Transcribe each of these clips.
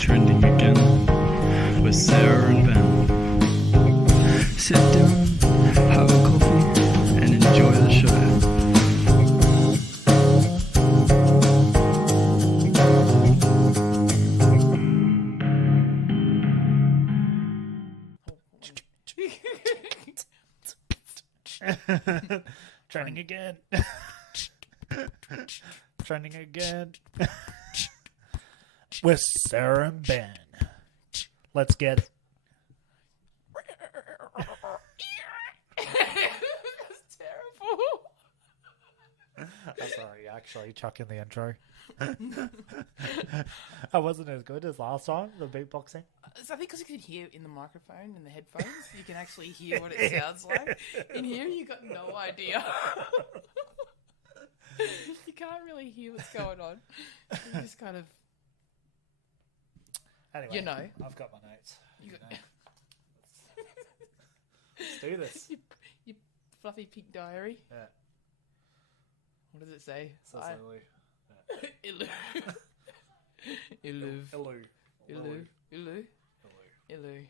trending again with Sarah and Ben. Sit down, have a coffee, and enjoy the show. Trending again. Trending again. With Sarah and Ben. Let's get it. That's terrible. I'm sorry, actually, chuck in the intro. I wasn't as good as last time, the beatboxing. So I think because you can hear in the microphone and the headphones, you can actually hear what it sounds like. In here, you got no idea. You can't really hear what's going on. You just kind of, Anyway, you know. I've got my notes. You got, Let's do this. your fluffy pink diary. Yeah. What does it say? So Illu. Illu. Illu. Illu. Illu. Illu.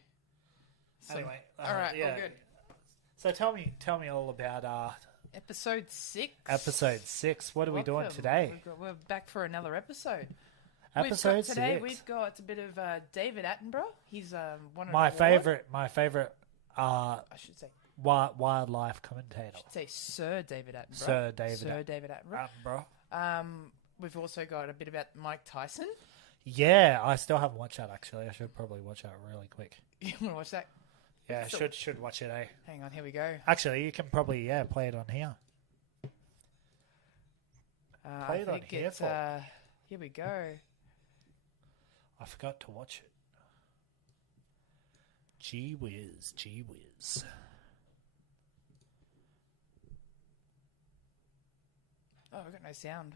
So, Anyway, all right, yeah. all good. So tell me all about Episode 6. episode 6. What are we doing today? We're back for another episode. Episode Today 6. we've got a bit of David Attenborough. He's won an My award. favorite I should say wildlife commentator. Sir David Attenborough. Sir David Attenborough. Attenborough. We've also got a bit about Mike Tyson. Yeah, I still haven't watched that actually. I should probably watch that really quick. You want to watch that? Yeah, So- should watch it, eh? Hang on, here we go. Actually, you can probably play it on here. Play I it on think here it's, for- here we go. I forgot to watch it. Gee whiz, gee whiz. Oh, we've got no sound.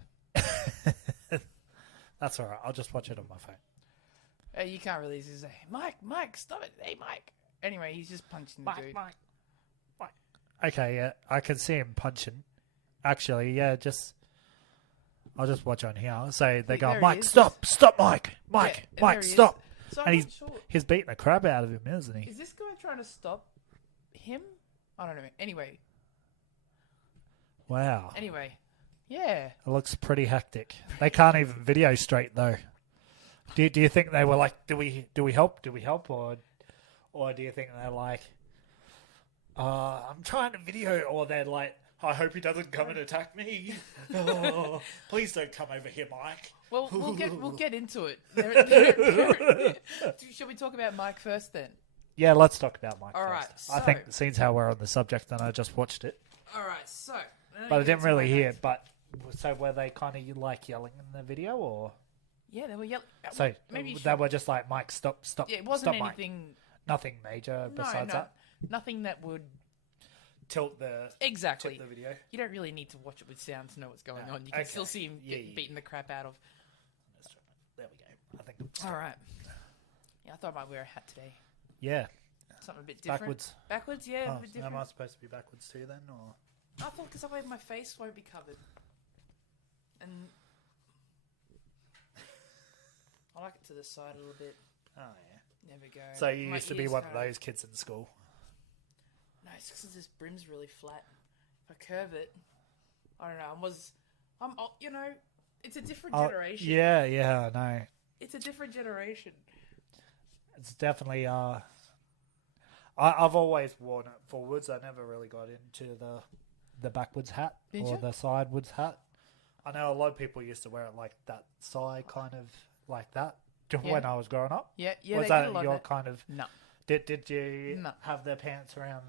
That's all right. I'll just watch it on my phone. You can't really just say, Mike, stop it. Hey, Mike. Anyway, he's just punching the dude. Mike. Okay, yeah, I can see him punching. Actually, yeah, I'll just watch on here. So they go, There he Mike, is. stop, Mike, and there Mike, he is. stop. So And I'm not sure. He's beating the crap out of him, isn't he? Is this guy trying to stop him? I don't know. Anyway, Wow, yeah. it looks pretty hectic. They can't even video straight though. Do you think they were like, do we help, or do you think they're like, I'm trying to video, or they're like, I hope he doesn't come and attack me. Oh, please don't come over here, Mike. Well, we'll get into it. Shall we talk about Mike first then? Yeah, let's talk about Mike All first. right, I so- think since how we're on the subject, and I just watched it, All right, so. but I didn't really hear. But so were they kind of like yelling in the video, or Yeah, they were yelling. so maybe you they should- were just like, Mike, stop. Yeah, it wasn't stop, Mike." anything. Nothing major besides that. Nothing that would Tilt the exactly. the video. You don't really need to watch it with sound to know what's going No, on. You can okay. still see him Yeah, getting yeah. beating the crap out of. There we go. I think. All right. Yeah, I thought I might wear a hat today. Yeah. Something a bit different. Backwards. Backwards, yeah, Oh, a bit so different. am I supposed to be backwards too then, or? I thought because my face won't be covered. And I like it to the side a little bit. Oh yeah. There we go. So you My used to be ears one of kind those kids in school. No, it's because this brim's really flat. If I curve it, I don't know. You know, it's a different generation. Yeah, I know. It's a different generation. It's definitely I've always worn it forwards. I never really got into the backwards hat Did or you? the sidewards hat. I know a lot of people used to wear it like that side, kind of like that. When I was growing up. Yeah, Was they that did a lot your of that. kind of? No, Did you No. have the pants around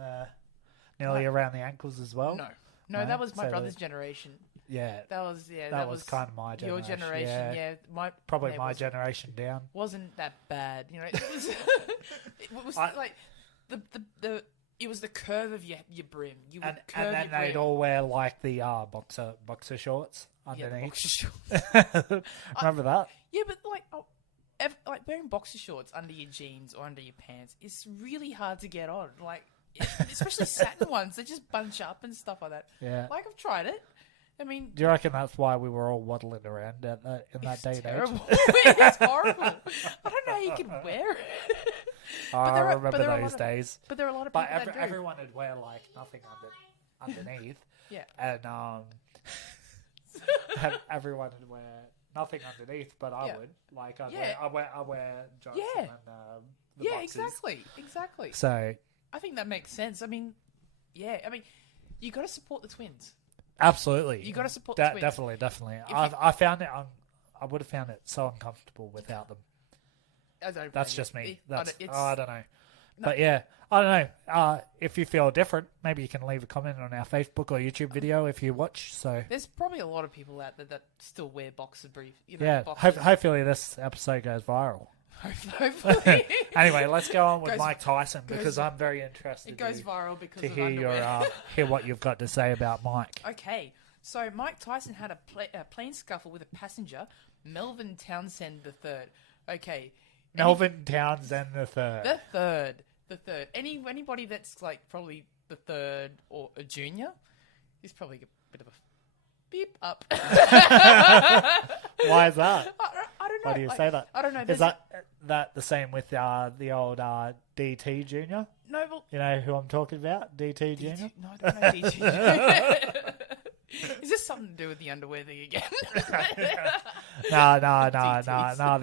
nearly around the ankles as well? no, No? that was my So brother's generation. Yeah, That was that was kind of my your generation. generation. Yeah. My probably it my wasn't- generation down. wasn't that bad. You know, it was it was like the it was the curve of your brim. You would And curve then your they'd brim. all wear like the boxer shorts Yeah, the underneath. boxer shorts. Remember that? Yeah, but like wearing boxer shorts under your jeans or under your pants is really hard to get on. Like, especially satin ones, they just bunch up and stuff like that. Yeah. Like I've tried it, I mean, Do you reckon that's why we were all waddling around in that day and age? terrible. It's horrible. I don't know how you can wear it. I there are- remember but there are a those lot of- days. But there are a lot of But people that do. everyone would wear like nothing underneath. Yeah. And everyone would wear nothing underneath, but I Yeah. would like I Yeah. wear Johnson Yeah. and the Yeah, boxers. exactly. So I think that makes sense. I mean, yeah. I mean, you got to support the twins. absolutely, You got to support the twins. definitely. you- I found it. I would have found it so uncomfortable without them. I don't That's blame just you. me. I I don't know. No. But yeah, I don't know. If you feel different, maybe you can leave a comment on our Facebook or YouTube video if you watch. So There's probably a lot of people out there that still wear boxer brief. yeah, boxers. hopefully this episode goes viral. Hopefully. Anyway, let's go on with Goes- Mike Tyson goes- because I'm very interested It goes viral because to of hear underwear. hear what you've got to say about Mike. Okay, so Mike Tyson had a plane scuffle with a passenger, Melvin Townsend III. Okay. Melvin Townsend the third. The third. Anybody that's like probably the third or a junior is probably a bit of a beep up. Why is that? I don't know. Why do you say that? I don't know. Is There's that the same with the old DT Junior? no? Well, You know who I'm talking about? DT Junior. no, I don't know. DT. Is this something to do with the underwear thing again? No. DTs.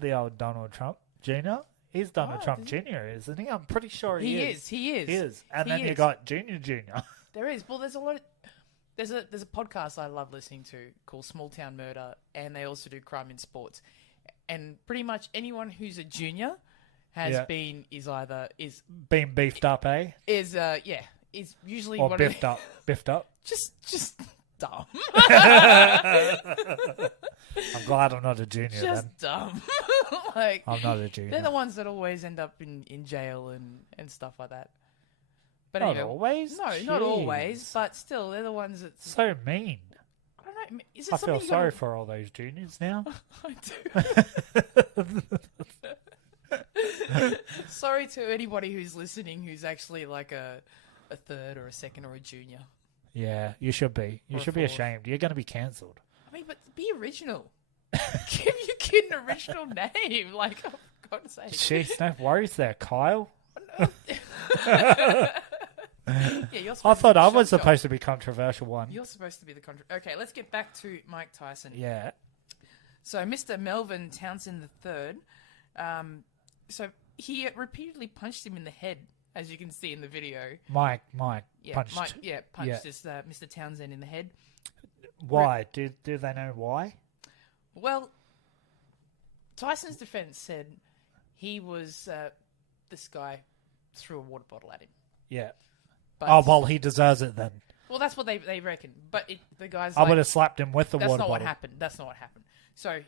The old Donald Trump Jr. He's Donald Oh, Trump does he? Jr., isn't he? I'm pretty sure He is. is. He is. He is. And He then you is. got Junior. There is. Well, there's a lot of. There's a podcast I love listening to called Small Town Murder, and they also do crime in sports. And pretty much anyone who's a junior has Yeah. been is Being beefed up, eh? is usually Or what biffed up. Biffed up. just dumb, I'm glad I'm not a junior just then. dumb. Like I'm not a they're junior. the ones that always end up in jail and stuff like that. But Not anyway, always. no, not Jeez. always, but still, they're the ones that So mean. I don't know. Is it I something feel you sorry gotta, for all those juniors now. I do. Sorry to anybody who's listening who's actually like a third or a second or a junior. Yeah, you should be. You Or a should be fourth. ashamed. You're going to be cancelled. I mean, but be original. Give your kid an original name. Like, oh, for God's sake. Jeez, no worries there, Kyle. Yeah, you're I supposed thought to be I was shock jock. supposed to be controversial one. You're supposed to be the Okay, let's get back to Mike Tyson. Yeah. So, Mr. Melvin Townsend III, so he repeatedly punched him in the head, as you can see in the video. Mike Yeah, punched. punched Yeah. this Mr. Townsend in the head. Why? Do they know why? Well, Tyson's defense said he was this guy threw a water bottle at him. Yeah. But, Oh, well, he deserves it then. well, that's what they reckon. But the guy's I like, would have slapped him with the that's water not bottle. what happened. That's not what happened. So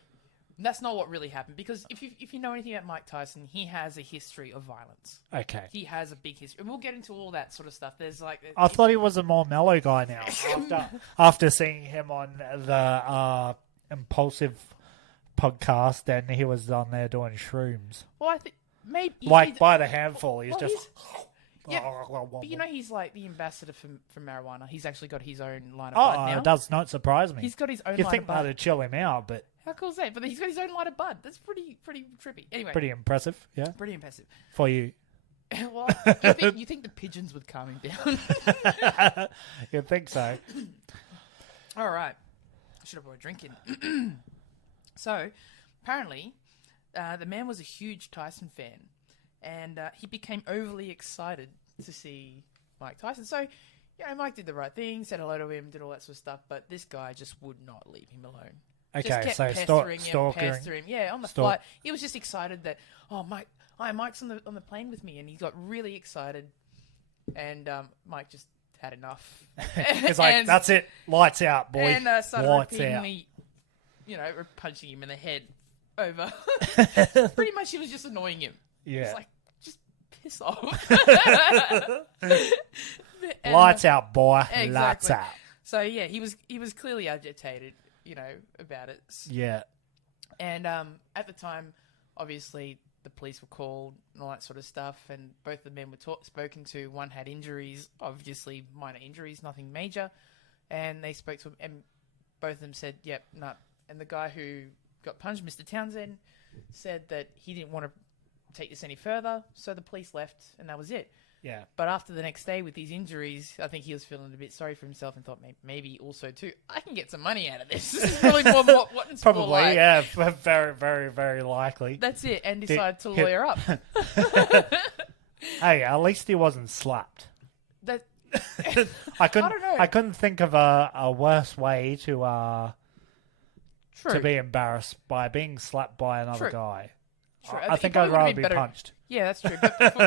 that's not what really happened. Because if you know anything about Mike Tyson, he has a history of violence. Okay. He has a big history, and we'll get into all that sort of stuff. There's like I thought he was a more mellow guy now. After seeing him on the Impulsive podcast, and he was on there doing shrooms. well, I think maybe Like by the handful. He's well, just... yeah, but you know he's like the ambassador for marijuana. He's actually got his own line of Oh, bud now. it does not surprise me. He's got his own You line think of bud. that'd chill him out, but How cool is that? But he's got his own line of bud. That's pretty trippy. Anyway, pretty impressive, yeah, pretty impressive. for you. Well, you think the pigeons would calm him down? You'd think so. All right. I should have brought a drink in. So, apparently, the man was a huge Tyson fan, and he became overly excited to see Mike Tyson. So, Mike did the right thing, said hello to him, did all that sort of stuff, but this guy just would not leave him alone. Just Okay, kept so pestering him, stalking. pestering. Yeah, on the Stalk- flight, he was just excited that Mike's on the plane with me, and he got really excited, and Mike just had enough. He's like, that's it, lights out, boy. And started Lights out. repeatedly, punching him in the head over. Pretty much, he was just annoying him. Yeah. It's like, just piss off. And, Lights out, boy. exactly. Lights out. So yeah, he was clearly agitated, about it. Yeah. And at the time, obviously, the police were called and all that sort of stuff, and both the men were spoken to. One had injuries, obviously minor injuries, nothing major. and they spoke to him, and both of them said, "Yep, no." And the guy who got punched, Mr. Townsend, said that he didn't want to take this any further, so the police left, and that was it. Yeah. But after the next day with these injuries, I think he was feeling a bit sorry for himself and thought maybe also too, I can get some money out of this. This is probably more what it's Probably, more like. yeah. Very, very, very likely. That's it, and decided to lawyer up. Hey, at least he wasn't slapped. That I couldn't. don't know. I couldn't think of a worse way to True. be embarrassed by being slapped by another True. guy. True. I It think probably I'd would've rather been be better- punched. Yeah, that's true. But it would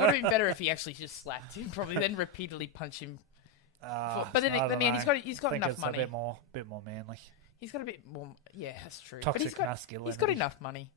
have been better if he actually just slapped him, probably, then repeatedly punch him. But then I don't again, know. he's got I think enough it's money. a bit more manly. He's got a bit more. Yeah, that's true. Toxic but he's got masculinity. enough money.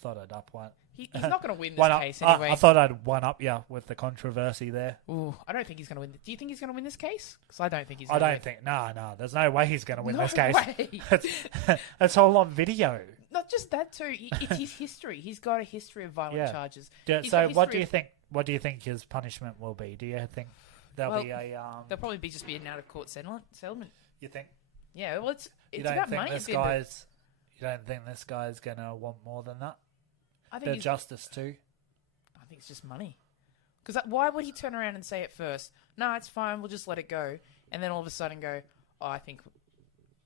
Thought I'd up one. He's not going to win this One up. case anyway. I thought I'd one up you with the controversy there. Ooh, I don't think he's going to win. Do you think he's going to win this case? Because I don't think he's. I don't think. No. There's no way he's going to win No this case. way. It's all on video. Not just that too. It's his history. He's got a history of violent charges. He's So got what do history you of- think? What do you think his punishment will be? Do you think there'll be a? There'll probably be just be an out of court settlement. You think? Yeah, well, it's You don't about think money. this guy's? You don't think this guy's gonna want more than that? I think The he's, justice too. I think it's just money. Because why would he turn around and say at first, "No, it's fine. We'll just let it go," and then all of a sudden go, "Oh, I think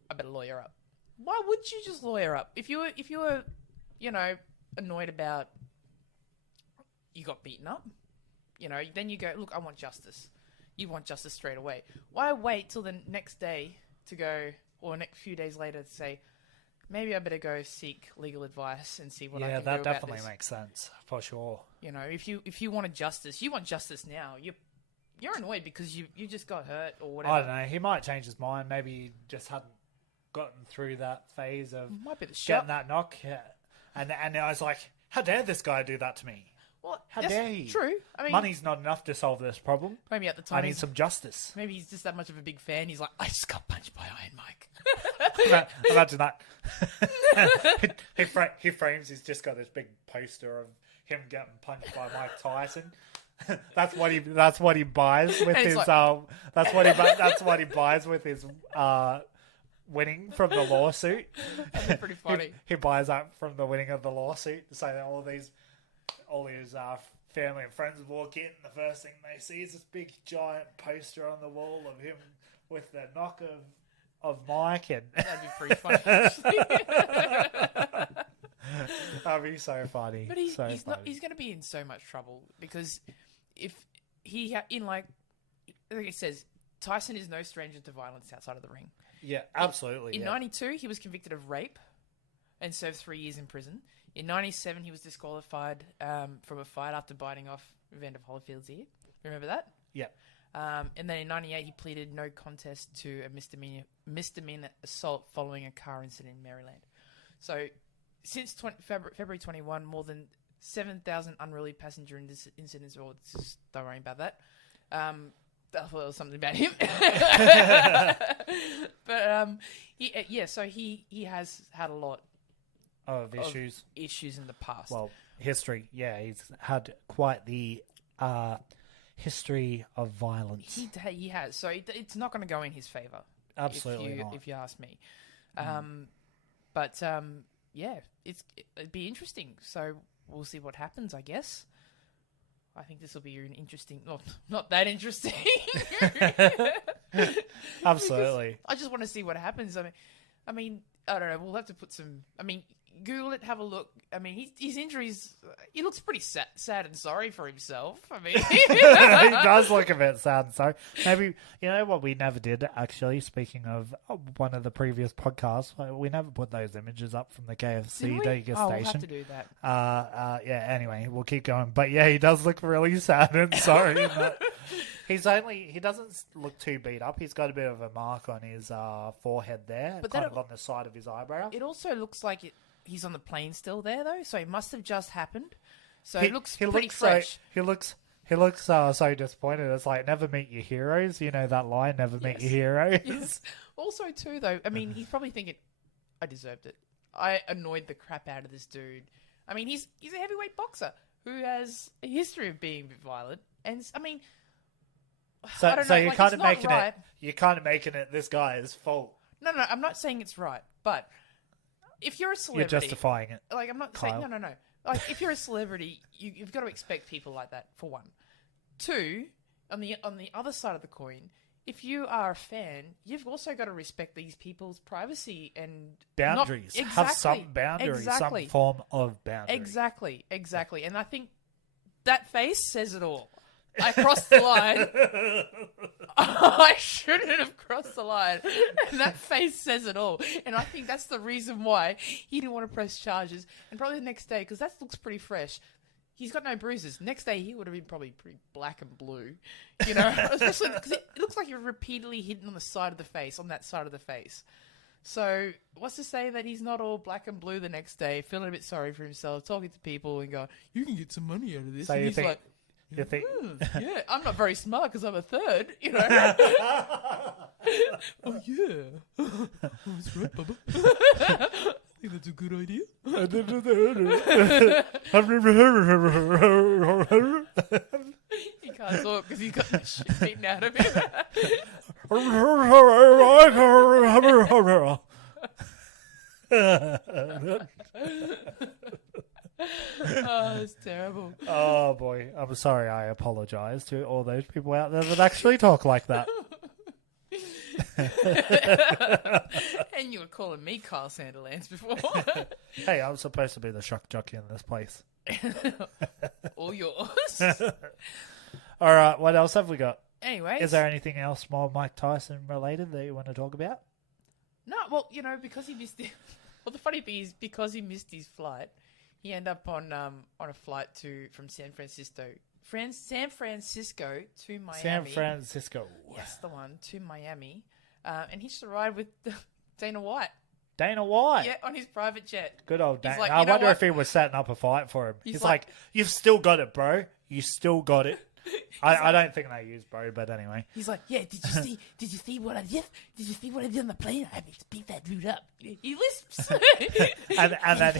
I better lawyer up." Why would you just lawyer up if you were, annoyed about you got beaten up? Then you go, "Look, I want justice." You want justice straight away. Why wait till the next day to go, or next few days later to say, maybe I better go seek legal advice and see what I can do that about definitely this. makes sense for sure. If you wanted justice, you want justice now. You're annoyed because you just got hurt or whatever. I don't know. He might change his mind. Maybe he just hadn't gotten through that phase of Might be the getting shot. that knock. Yeah. And I was like, how dare this guy do that to me? Well, How that's dare he? True. I mean, Money's not enough to solve this problem. maybe at the I time need some justice. maybe he's just that much of a big fan. He's like, I just got punched by Iron Mike. Imagine that. he frames. He's just got this big poster of him getting punched by Mike Tyson. That's what he buys with And he's his. like- That's what he buys with his winning from the lawsuit. That'd be pretty funny. He buys that from the winning of the lawsuit. So that all his family and friends walk in, and the first thing they see is this big giant poster on the wall of him with the knock of Mike, and That'd be pretty funny. Actually. that'd be so funny. But he's funny. he's going to be in so much trouble because if he like it says, Tyson is no stranger to violence outside of the ring. Yeah, absolutely. In yeah. 92, he was convicted of rape and served 3 years in prison. In 97, he was disqualified from a fight after biting off Evander Holyfield's ear. Remember that? Yeah. And then in 98, he pleaded no contest to a misdemeanor assault following a car incident in Maryland. So since February 21, more than 7,000 unruly passenger incidents, or just don't worry about that. I thought there was something about him. But so he has had a lot Of of issues. issues in the past. Well, history. Yeah, he's had quite the history of violence. He has. So it's not going to go in his favour. Absolutely not. If you ask me. Yeah, it'd be interesting. So we'll see what happens, I guess. I think this will be an interesting... not that interesting. Absolutely. I just want to see what happens. I mean, I don't know. We'll have to put some... Google it, have a look. His injuries... He looks pretty sad and sorry for himself. He does look a bit sad. So maybe, you know what we never did, actually, speaking of one of the previous podcasts, we never put those images up from the KFC Dega We'll station. have to do that. Yeah, anyway, we'll keep going. But yeah, he does look really sad and sorry. But he doesn't look too beat up. He's got a bit of a mark on his forehead there, But kind of on the side of his eyebrow. It also looks like he's on the plane still there, though, so it must have just happened. So it looks pretty fresh. He looks so disappointed. It's like, never meet your heroes. You know that line, never meet your heroes. Yes. Also, too, though, he's probably thinking, I deserved it. I annoyed the crap out of this dude. He's a heavyweight boxer who has a history of being a bit violent. And, So, I don't so know, you're like, kind it's of not making right. it. You're kind of making it this guy's fault. No, I'm not saying it's right, but if you're a You're celebrity, justifying it. like I'm not Kyle. saying no. Like if you're a celebrity, you've got to expect people like that for one. Two, on the other side of the coin, if you are a fan, you've also got to respect these people's privacy and Boundaries. Have some boundaries. Some form of boundary. Exactly. And I think that face says it all. I crossed the line. I shouldn't have crossed the line. And that face says it all. And I think that's the reason why he didn't want to press charges. And probably the next day, because that looks pretty fresh, he's got no bruises. Next day, he would have been probably pretty black and blue. You know, especially because it looks like you're repeatedly hitting on the side of the face, on that side of the face. So what's to say that he's not all black and blue the next day, feeling a bit sorry for himself, talking to people and going, you can get some money out of this. So and you he's think... like, You think? yeah, I'm not very smart because I'm a third, you know. Oh, yeah. That's right, Bubba. I think that's a good idea. He can't talk because he's got the shit beaten out of him. Oh, it's terrible. Oh boy, I'm sorry. I apologise to all those people out there that actually talk like that. And you were calling me Kyle Sanderlands before. Hey, I'm supposed to be the shock jockey in this place. All yours. All right, what else have we got? Anyways. Is there anything else more Mike Tyson related that you want to talk about? No, well, you know, because he missed well, the funny thing is, because he missed his flight, he ended up on a flight from San Francisco to Miami. San Francisco. Yes, the one, to Miami. And hitched a ride with Dana White. Dana White? Yeah, on his private jet. Good old Dana. Like, I wonder if he was setting up a fight for him. He's like, you've still got it, bro. You still got it. I don't think they use bro, but anyway. He's like, yeah, did you see what I did? Did you see what I did on the plane? I beat that dude up. He lisps. and then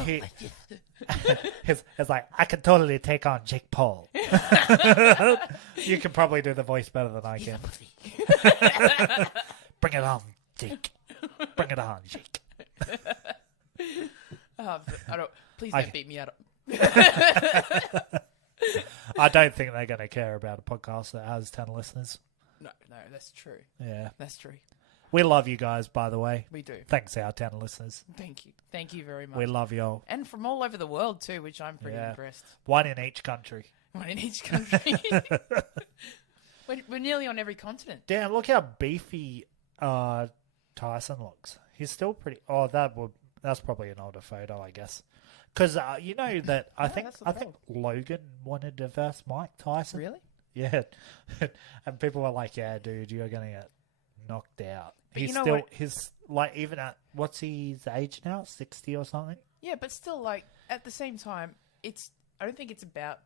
he's like, I can totally take on Jake Paul. You can probably do the voice better than I can. Bring it on, Jake. Bring it on, Jake. Please don't beat me up. I don't think they're going to care about a podcast that has 10 listeners. No, that's true. Yeah. That's true. We love you guys, by the way. We do. Thanks, our 10 listeners. Thank you. Thank you very much. We love you all. And from all over the world, too, which I'm pretty impressed. One in each country. One in each country. We're nearly on every continent. Damn, look how beefy Tyson looks. He's still pretty... Oh, that's probably an older photo, I guess. Because you know that I think Logan wanted to verse Mike Tyson. Really? Yeah. And people were like, yeah, dude, you're going to get knocked out. But He's you know still... what? He's like, even at... What's his age now? 60 or something? Yeah, but still, like, at the same time, I don't think it's about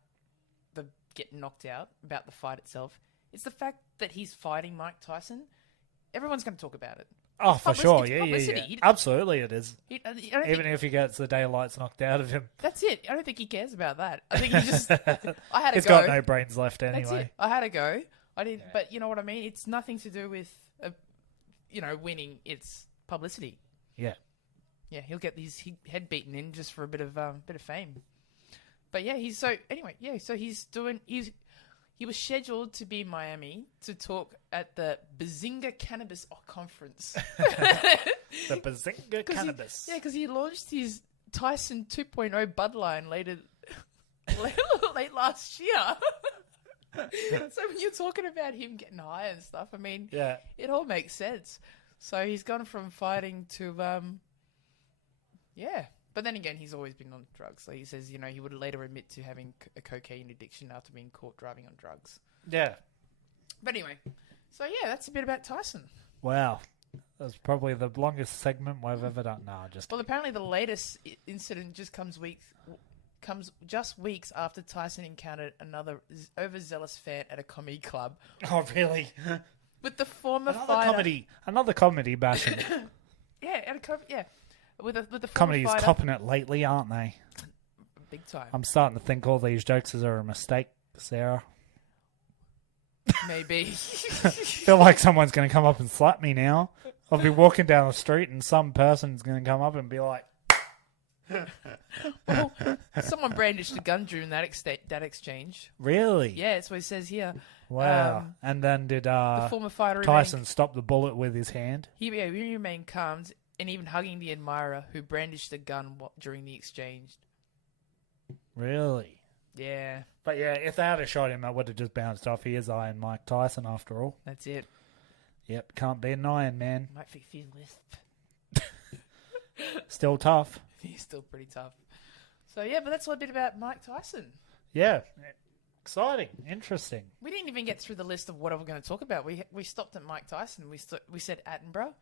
the getting knocked out, about the fight itself. It's the fact that he's fighting Mike Tyson. Everyone's going to talk about it. Oh, for sure. It's Yeah. publicity. Absolutely it is. Even if he gets the daylights knocked out of him. That's it. I don't think he cares about that. I think he just... I had to He's go. got no brains left anyway. That's it. I had to go. I didn't... Yeah. But you know what I mean? It's nothing to do with, winning. It's publicity. Yeah. Yeah, he'll get his head beaten in just for a bit of fame. But yeah, he was scheduled to be in Miami to talk at the Bazinga Cannabis Conference. The Bazinga Cannabis. Because he launched his Tyson 2.0 Bud line late last year. So when you're talking about him getting high and stuff, I mean, it all makes sense. So he's gone from fighting to, But then again, he's always been on drugs. So he says, he would later admit to having a cocaine addiction after being caught driving on drugs. Yeah. But anyway, so that's a bit about Tyson. Wow. That's probably the longest segment we've ever done. No, Well, apparently the latest incident just comes just weeks after Tyson encountered another overzealous fan at a comedy club. Oh, really? With the former fighter. Another comedy bashing. With the Comedy's fighter, copping it lately, aren't they? Big time. I'm starting to think all these jokes are a mistake, Sarah. Maybe. Feel like someone's going to come up and slap me now. I'll be walking down the street and some person's going to come up and be like, Well, someone brandished a gun during that exchange. really? Yeah, that's what it says here. Wow. And then did The former fighter Tyson stop the bullet with his hand? he remained calm and even hugging the admirer who brandished the gun during the exchange. Really? Yeah, But yeah, if they had shot him, that would have just bounced off. He is Iron Mike Tyson after all. that's it. Yep, can't be denying, man. Might fix his lisp. Still tough. He's still pretty tough. So yeah, but that's a little bit about Mike Tyson. Yeah. Exciting. Interesting. We didn't even get through the list of what we're going to talk about. We stopped at Mike Tyson. We said Attenborough.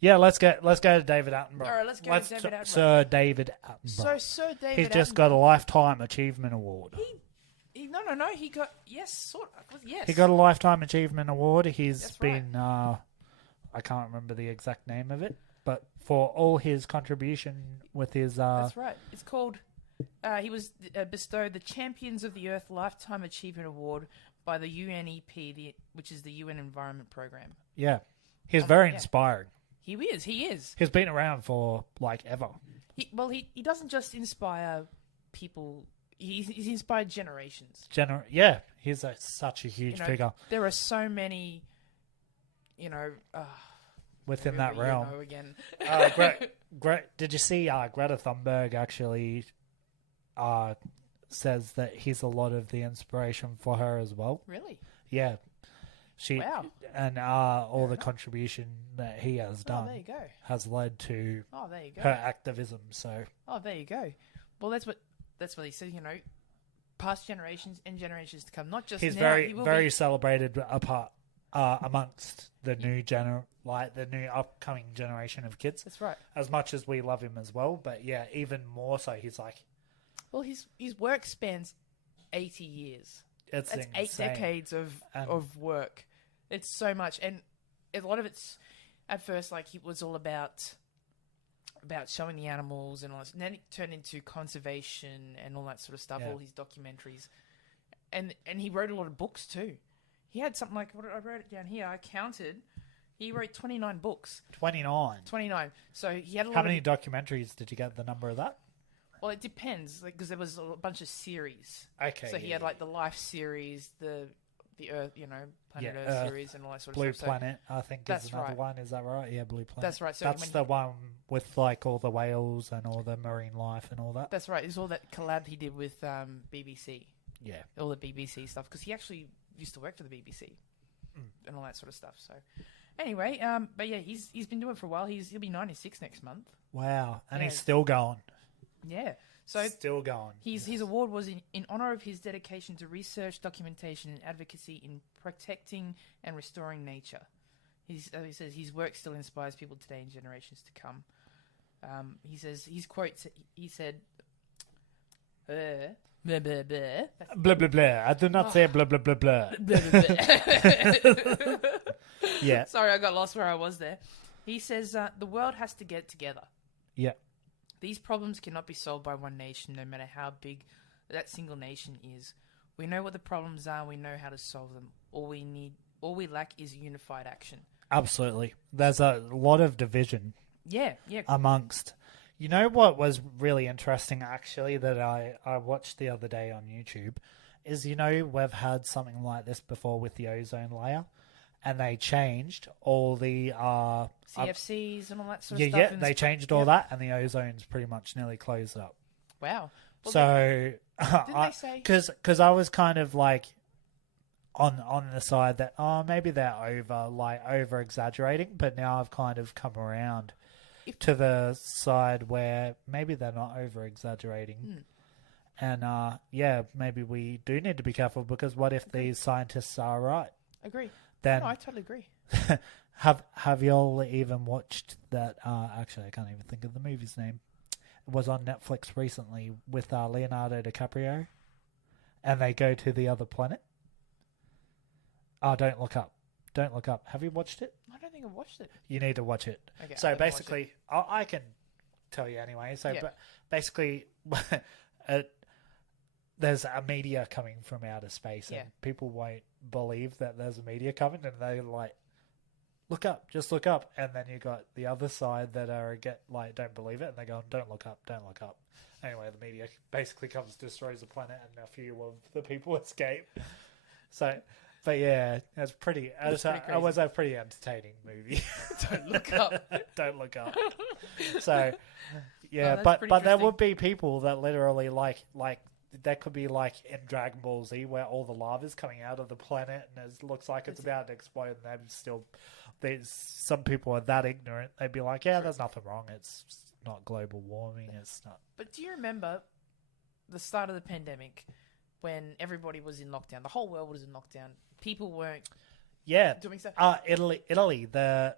Yeah, let's go to David Attenborough. All right, let's go to David Attenborough. Sir David Attenborough. Sir David He's just Attenborough. got a Lifetime Achievement Award. No. He got yes. He got a Lifetime Achievement Award. He's That's been I can't remember the exact name of it, but for all his contribution with his That's right. It's called. He was bestowed the Champions of the Earth Lifetime Achievement Award by the UNEP, which is the UN Environment Program. yeah, he's very yeah. inspiring. He is. He's been around for like ever. He doesn't just inspire people. He's inspired generations. Yeah, he's such a huge figure There are so many, within that you realm. know again. Did you see Greta Thunberg actually says that he's a lot of the inspiration for her as well? Really? Yeah. Wow. And all the contribution that he has done there you go. has led to There you go. her activism. So There you go. Well, that's what he said. Past generations and generations to come. Not just he's now. very celebrated amongst the new upcoming generation of kids. That's right. As much as we love him as well, but yeah, even more so. He's like, well, his work spans 80 years. That's 8 insane. decades of work. It's so much, and a lot of it's at first like it was all about showing the animals and all this, and then it turned into conservation and all that sort of stuff. Yeah. All his documentaries, and he wrote a lot of books too. He had something like I wrote it down here. I counted. He wrote 29 books. 29. 29. So he had a lot. How many documentaries did you get the number of that? Well, it depends, because there was a bunch of series. Okay. So he had like the Life series, the Earth, Planet Earth series, and all that sort of Blue stuff. Planet, I think, That's is another right. one. Is that right? Yeah, Blue Planet. That's right. So that's the one with like all the whales and all the marine life and all that. That's right. It's all that collab he did with BBC. Yeah. All the BBC stuff, because he actually used to work for the BBC and all that sort of stuff. So anyway, but yeah, he's been doing it for a while. He'll be 96 next month. Wow, and Yeah. he's still going. Yeah. So Still going. his award was in honor of his dedication to research, documentation, and advocacy in protecting and restoring nature. He says his work still inspires people today and generations to come. He says his quotes. He said, "Blah blah blah." Blah blah blah. I do not say blah blah blah blah. Blah, blah, blah. Yeah. Sorry, I got lost where I was there. He says the world has to get together. Yeah. These problems cannot be solved by one nation, no matter how big that single nation is. We know what the problems are. We know how to solve them. All we lack is unified action. Absolutely. There's a lot of division Yeah. amongst. You know what was really interesting, actually, that I watched the other day on YouTube, is, we've had something like this before with the ozone layer, and they changed all the CFCs and all that sort of stuff. Yeah, they changed all that, and the ozone's pretty much nearly closed up. Wow. Well, So, they say? Because I was kind of like on the side that maybe they're over exaggerating, but now I've kind of come around to the side where maybe they're not over exaggerating. And maybe we do need to be careful, because what if these scientists are right? Agree. Then No, I totally agree. have y'all even watched that? Actually, I can't even think of the movie's name. It was on Netflix recently with Leonardo DiCaprio, and they go to the other planet. Don't look up. Don't look up. Have you watched it? I don't think I've watched it. You need to watch it. Okay, So I'll watch basically, I can tell you anyway. So Yeah. basically, there's a meteor coming from outer space, Yeah. and people won't believe that there's a meteor coming, and they're like, look up, just look up. And then you got the other side that are don't believe it, and they go, don't look up, don't look up. Anyway, the meteor basically comes, destroys the planet, and a few of the people escape. So, but yeah, it's pretty. It was a pretty entertaining movie. Don't look up. Don't look up. So, yeah, that's but pretty there interesting. would be people that literally like that could be like in Dragon Ball Z, where all the lava's coming out of the planet and it looks like it's about to explode, and they're still. There's some people are that ignorant. They'd be like, "Yeah, there's nothing wrong. It's not global warming. It's not." But do you remember the start of the pandemic when everybody was in lockdown? The whole world was in lockdown. People weren't Yeah, doing stuff. Italy, the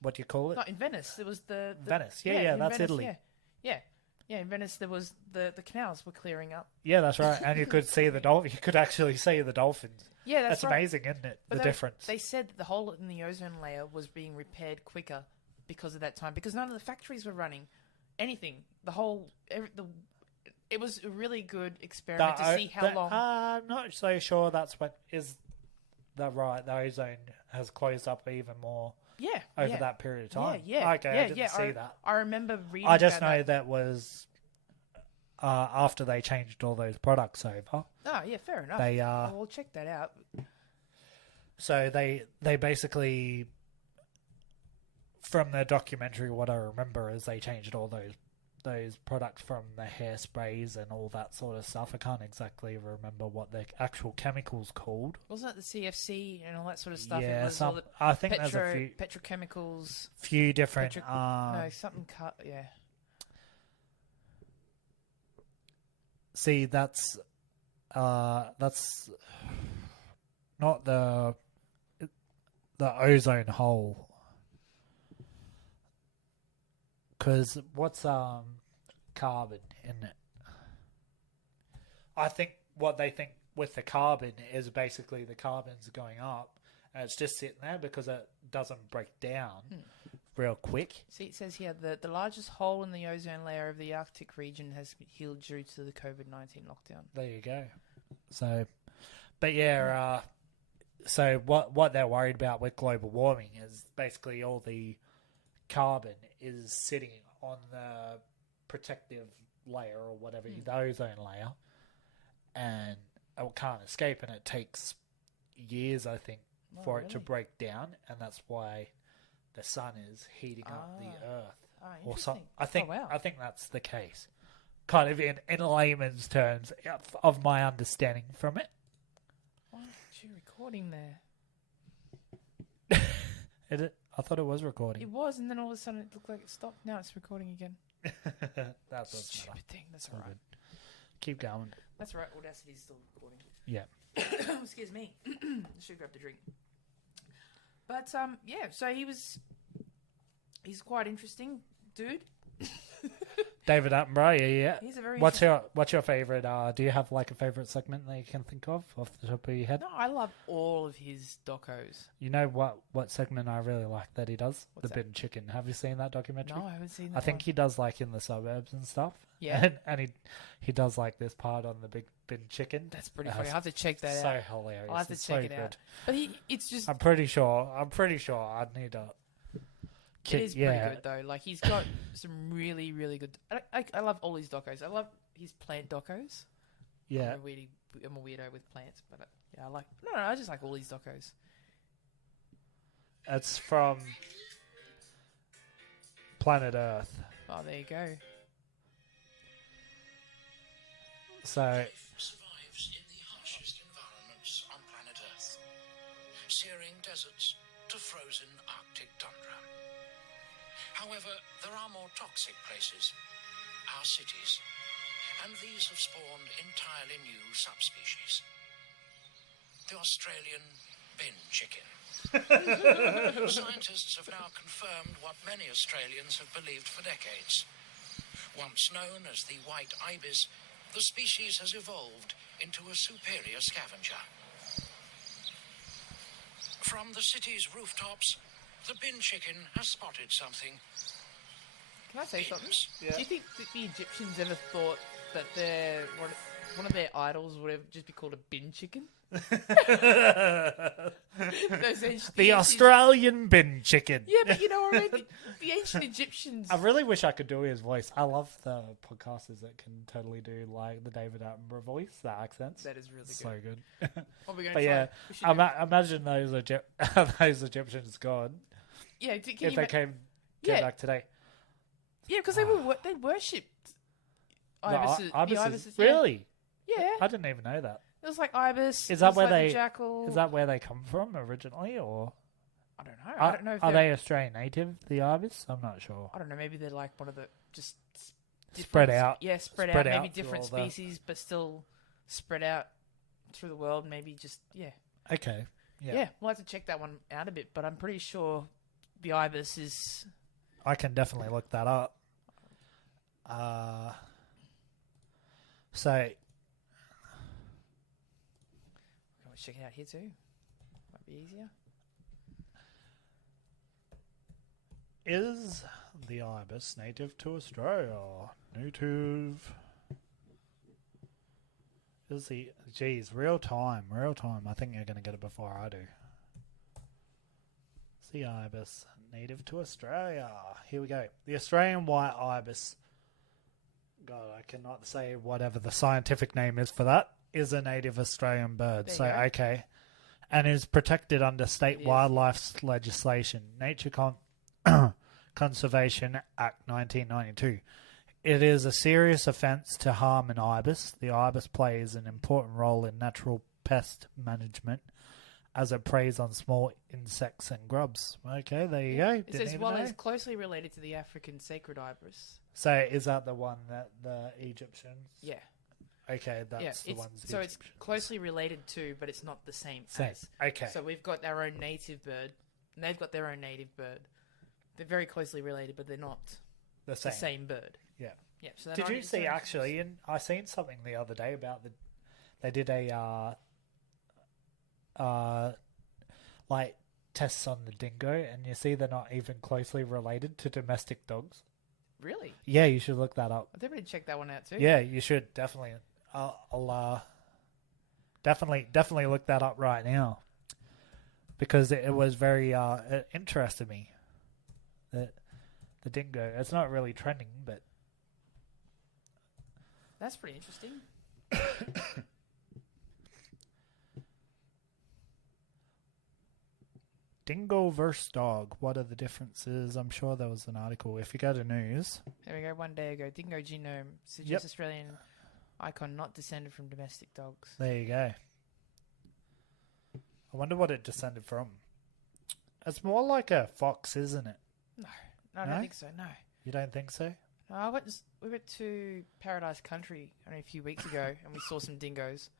what do you call it? Not in Venice. There was the Venice. Yeah, in that's Venice, Italy. Yeah, in Venice there was the canals were clearing up. Yeah, that's right. And you could see the dolphin. You could actually see the dolphins. Yeah, that's right. amazing, isn't it? But The difference. They said that the hole in the ozone layer was being repaired quicker because of that time, because none of the factories were running anything. It was a really good experiment to see how long. I'm not so sure that's what is the right. The ozone has closed up even more over that period of time. Okay, I didn't see that. I remember reading. I just about know that was after they changed all those products over. Oh yeah, fair enough. They We'll check that out. So they basically, from the documentary, what I remember is they changed all those products from the hairsprays and all that sort of stuff. I can't exactly remember what the actual chemicals called. Wasn't it the CFC and all that sort of stuff? Yeah, it was all the I think there's a petrochemicals. few different. No, something cut. Yeah. See, that's not the ozone hole. Because what's carbon in it? I think what they think with the carbon is basically the carbon's going up, and it's just sitting there because it doesn't break down real quick. See, it says here the largest hole in the ozone layer of the Arctic region has healed due to the COVID-19 lockdown. There you go. So, but yeah, so what they're worried about with global warming is basically all the carbon is sitting on the protective layer or whatever, the ozone layer, and it can't escape, and it takes years, I think, for it to break down, and that's why the sun is heating up the earth. Or so, I think that's the case. Kind of in layman's terms, of my understanding from it. Why aren't you recording there? I thought it was recording. It was, and then all of a sudden it looked like it stopped. Now it's recording again. That's what's Stupid thing. That's all right. Keep going. That's all right. Audacity's still recording. Yeah. Excuse me. Should grab the drink. But yeah. So he's quite interesting, dude. David Attenborough, yeah. He's a very. What's your favorite? Do you have like a favorite segment that you can think of off the top of your head? No, I love all of his docos. You know what segment I really like that he does? What's The that? Bin Chicken. Have you seen that documentary? No, I haven't seen that. I think he does like in the suburbs and stuff. Yeah. And he does like this part on the Big Bin Chicken. That's pretty funny. I'll have to check that so out. hilarious. I'll have to It's check so it good. out. But it's just. I'm pretty sure I'd need to. It is pretty good though. Like he's got some really, really good. I love all his docos. I love his plant docos. Yeah. I'm a weirdo with plants, but yeah, I like. No, I just like all his docos. It's from Planet Earth. Oh, there you go. So. Survives in the harshest environments on planet Earth. Searing deserts to frozen Arctic tundra. However, there are more toxic places, our cities, and these have spawned entirely new subspecies. The Australian bin chicken. Scientists have now confirmed what many Australians have believed for decades. Once known as the white ibis, the species has evolved into a superior scavenger. From the city's rooftops, the bin chicken has spotted something. Can I say something? Bins. Do you think that the Egyptians ever thought that one of their idols would just be called a bin chicken. The Australian bin chicken. Yeah, but you know what I mean? The ancient Egyptians. I really wish I could do his voice. I love the podcasters that can totally do like the David Attenborough voice, the accents. That is really good. So good. What are we going But to yeah, try? imagine those those Egyptians gone Yeah, if they came Yeah. back today. Yeah, because they worshipped The ibises. ibises. Really? Yeah, I didn't even know that. it was like ibis. Is it that was where like they? the jackal? Is that where they come from originally, or I don't know. I don't know. If are they're- they Australian native? The ibis? I'm not sure. I don't know. Maybe they're like one of the just Spread different- out. Yeah, spread Spread out. out Maybe through different all the- species, but still spread out through the world. Maybe just Okay. Yeah. We'll have to check that one out a bit, but I'm pretty sure the ibis is. I can definitely look that up. So Can we check it out here too? Might be easier. is the ibis native to Australia? Native. Is the real time? I think you're going to get it before I do. Is the ibis native to Australia? Here we go. The Australian white ibis. God, I cannot say whatever the scientific name is for that. Is a native Australian bird. There So you go. okay, and is protected under state It is. wildlife legislation. Nature Conservation Act 1992. It is a serious offence to harm an ibis. The ibis plays an important role in natural pest management as it preys on small insects and grubs. Okay, there you go. It Didn't says even while know. it's closely related to the African sacred ibis. So is that the one that the Egyptians? Yeah. Okay, that's the it's, ones. the so it's Egyptians. closely related to, but it's not the same Same. as. Okay. So we've got our own native bird, and they've got their own native bird. They're very closely related, but they're not the the same bird. Yeah. Yeah. So they're Did not you in see terms- actually? And I seen something the other day about they did a like tests on the dingo, and you see they're not even closely related to domestic dogs. Really? Yeah, you should look that up. I'll definitely check that one out too. Yeah, you should definitely. I'll definitely look that up right now because it was very it interested me that the dingo. It's not really trending, but That's pretty interesting. dingo versus dog. What are the differences? I'm sure there was an article. If you go to news, There we go. One day ago, dingo genome suggests Australian icon not descended from domestic dogs. there you go. I wonder what it descended from. It's more like a fox, isn't it? No, I No? don't think so. No. You don't think so? No, we went to Paradise Country only a few weeks ago, and we saw some dingoes,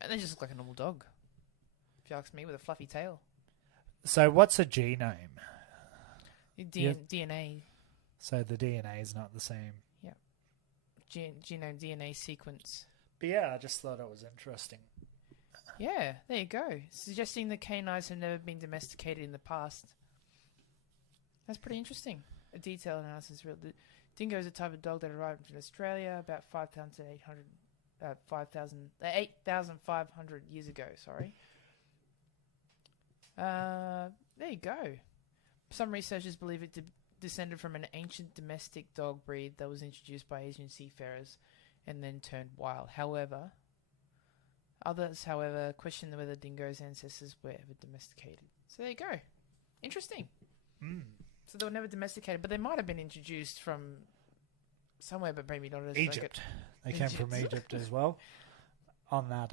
and they just look like a normal dog. If you ask me, with a fluffy tail. So what's a genome? DNA, So the DNA is not the same. genome DNA sequence. But yeah, I just thought it was interesting. Yeah, there you go. Suggesting that canines have never been domesticated in the past. That's pretty interesting. A detailed analysis. Dingo is a type of dog that arrived in Australia about 8,500 years ago. Sorry. There you go. Some researchers believe it descended from an ancient domestic dog breed that was introduced by Asian seafarers and then turned wild. Others, however, question whether dingo's ancestors were ever domesticated. So there you go. Interesting. So they were never domesticated, but they might have been introduced from somewhere, but maybe not as Egypt. They came from Egypt as well. On that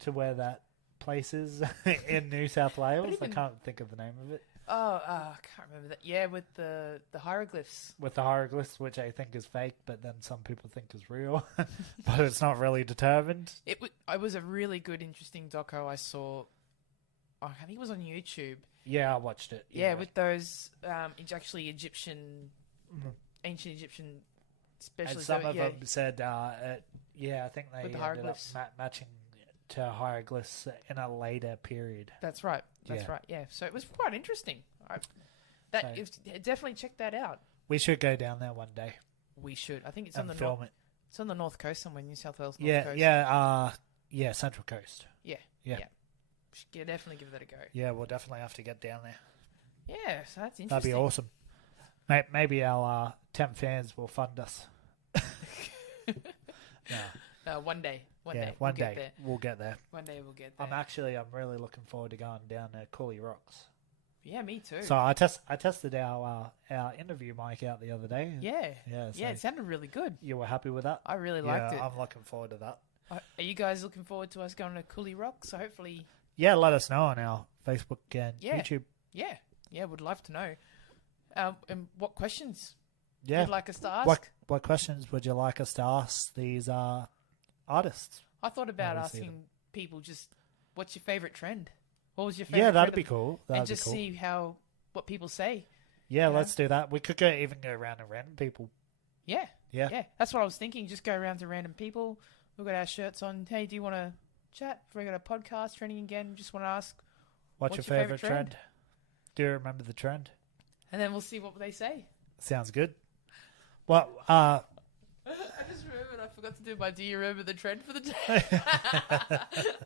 to where that place is in New South Wales. I can't think of the name of it. I can't remember that. Yeah, with the hieroglyphs. With the hieroglyphs, which I think is fake, but then some people think is real. But it's not really determined. It was a really good, interesting doco I saw. I think it was on YouTube. Yeah, I watched it. Yeah, with those actually Egyptian, ancient Egyptian and specialists. some of them said, I think they With the ended hieroglyphs. up matching to hieroglyphs in a later period. That's right. That's Yeah. right. Yeah. So it was quite interesting. Definitely check that out. We should go down there one day We should. I think it's on and the film it. It's on the north coast somewhere, New South Wales north Yeah, coast. yeah, Central Coast. Yeah. Yeah. Should definitely give that a go. Yeah, we'll definitely have to get down there. Yeah, so that's interesting. That'd be awesome. Maybe our 10 fans will fund us. No. One day. One Yeah, day. one we'll day Get there. we'll get there. One day we'll get there. I'm really looking forward to going down to Cooley Rocks. Yeah, me too. So I tested our interview mic out the other day. Yeah. Yeah. So Yeah, it sounded really good. you were happy with that? I really liked it. I'm looking forward to that. Are you guys looking forward to us going to Cooley Rock? So hopefully... Yeah, let us know on our Facebook and YouTube. Yeah, would love to know. And what questions Yeah. you'd like us to ask? What questions would you like us to ask these artists? I thought about Obviously asking people just, what's your favourite trend? What was your Yeah, favourite that'd trend be cool. and That'd just be cool. see what people say. Yeah, you let's do that. We could even go around and random people. Yeah. Yeah. Yeah, that's what I was thinking. Just go around to random people. We've got our shirts on. Hey, do you want to chat? We've got a podcast trending again. Just want to ask. What's your favourite trend? Do you remember the trend? And then we'll see what they say. Sounds good. Well, I just remembered I forgot to do my Do You Remember the Trend for the day.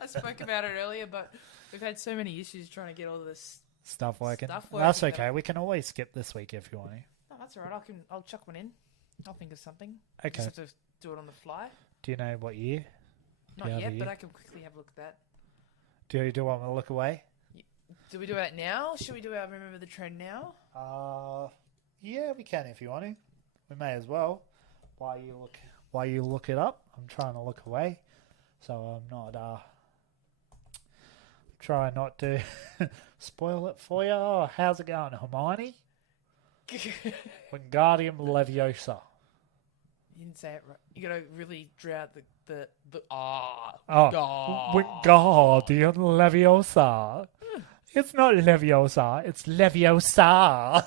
I spoke about it earlier, but we've had so many issues trying to get all this stuff working. Stuff That's working, okay. We can always skip this week if you want to. No, that's all right. I'll chuck one in. I'll think of something. Okay. Just have to do it on the fly. Do you know what year? Not you have a yet, but year? I can quickly have a look at that. Do you want me to look away? Do we do it now? Should we do our Remember the Trend now? Yeah, we can if you want to. We may as well. While you look it up, I'm trying to look away, so I'm not try not to spoil it for you. Oh, how's it going, Hermione? Wingardium Leviosa. You didn't say it right. You gotta really draw out the ah. Oh, Wingardium Leviosa. It's not Leviosa. It's Leviosa.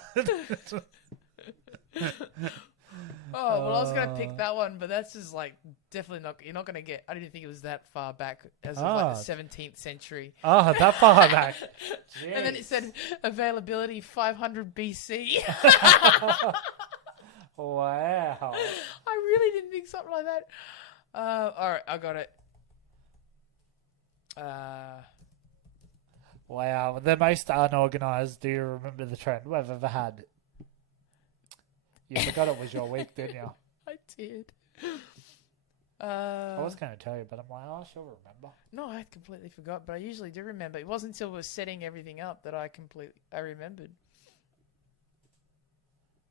Oh, well, I was going to pick that one, but that's just like definitely not. You're not going to get. I didn't think it was that far back as of like the 17th century. Oh, that far back. And then it said availability 500 BC. Wow. I really didn't think something like that. All right, I got it. Wow, the most unorganised Do You Remember the Trend we've ever had. You forgot it was your week, didn't you? I did. I was going to tell you, but I'm like, oh, she'll remember. No, I completely forgot, but I usually do remember. It wasn't until we were setting everything up that I remembered.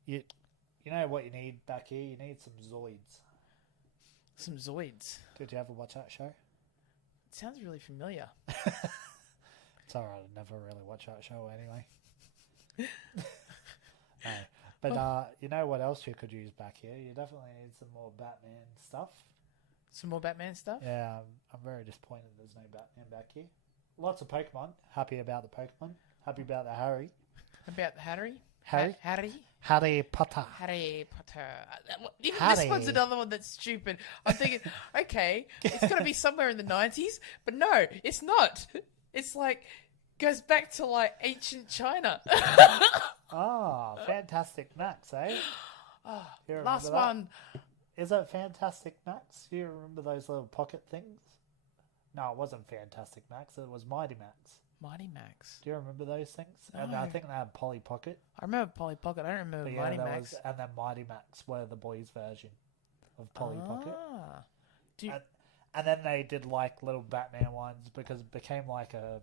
You know what you need back here? You need some Zoids. Some Zoids. Did you ever watch that show? It sounds really familiar. It's alright, I never really watch that show anyway. No. But you know what else you could use back here? You definitely need some more Batman stuff. Some more Batman stuff? Yeah, I'm very disappointed there's no Batman back here. Lots of Pokemon. Happy about the Pokemon. Happy about the Harry. About the Harry? Harry? Harry Potter. Harry Potter. Even Harry. this one's another one that's stupid. I'm thinking, okay, it's got to be somewhere in the 90s, but no, it's not. It's like, goes back to like ancient China. Fantastic Max, eh? You remember Last that? one. Is it Fantastic Max? Do you remember those little pocket things? No, it wasn't Fantastic Max. It was Mighty Max. Mighty Max. Do you remember those things? No. And I think they had Polly Pocket. I remember Polly Pocket. I don't remember But Mighty there Max. and then Mighty Max were the boys' version of Polly Pocket. Do you, And then they did like little Batman ones because it became like a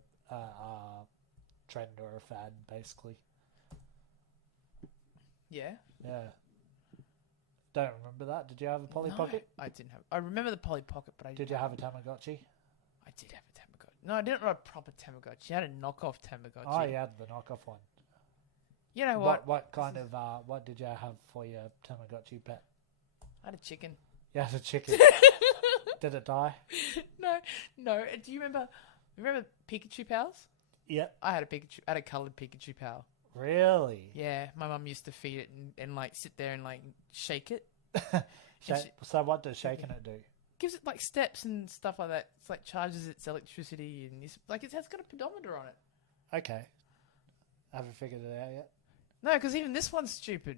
trend or a fad, basically. yeah? Yeah. Don't remember that. Did you have a Polly No, Pocket? I didn't have. I remember the Polly Pocket, but I Did you have a Tamagotchi? I did have a Tamagotchi. No, I didn't have a proper Tamagotchi. I had a knockoff Tamagotchi. Oh, you had the knockoff one. You know what? What kind of what did you have for your Tamagotchi pet? I had a chicken. You had a chicken. Did it die? No. Do you remember Pikachu pals? Yep. I had a coloured Pikachu pal. Really? Yeah, my mum used to feed it and like sit there and like shake it. So what does shaking it do? Gives it like steps and stuff like that. It's like charges its electricity and it's like it has got a pedometer on it. Okay. Haven't figured it out yet. No, because even this one's stupid.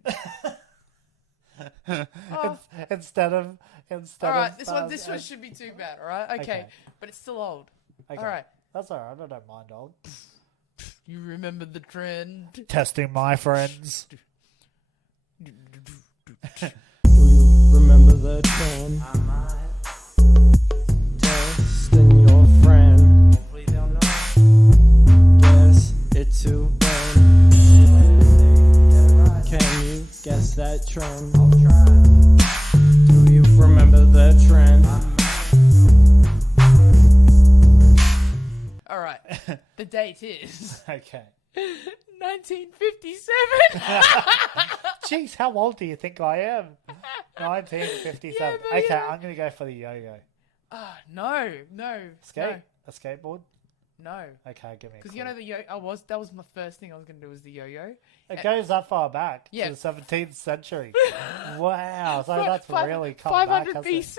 Oh. Instead of All right, this one should be too bad. All right, okay, Okay. but it's still old. Okay. All right, That's all right. I don't mind old. you remember the trend? Testing my friends. Do you remember the trend? I might. Testing your friend. Hopefully they'll know. Guess it to win. Can you guess that trend? I'll try. Do you remember the trend? All right, the date is Okay. 1957. Jeez, how old do you think I am? 1957. Yeah, but okay, yeah. I'm going to go for the yo-yo. No. A skateboard? No. Okay, give me a Because clue. you know that was my first thing I was going to do was the yo-yo. It goes that far back Yeah. to the 17th century. Wow, so that's really come 500 back. BC.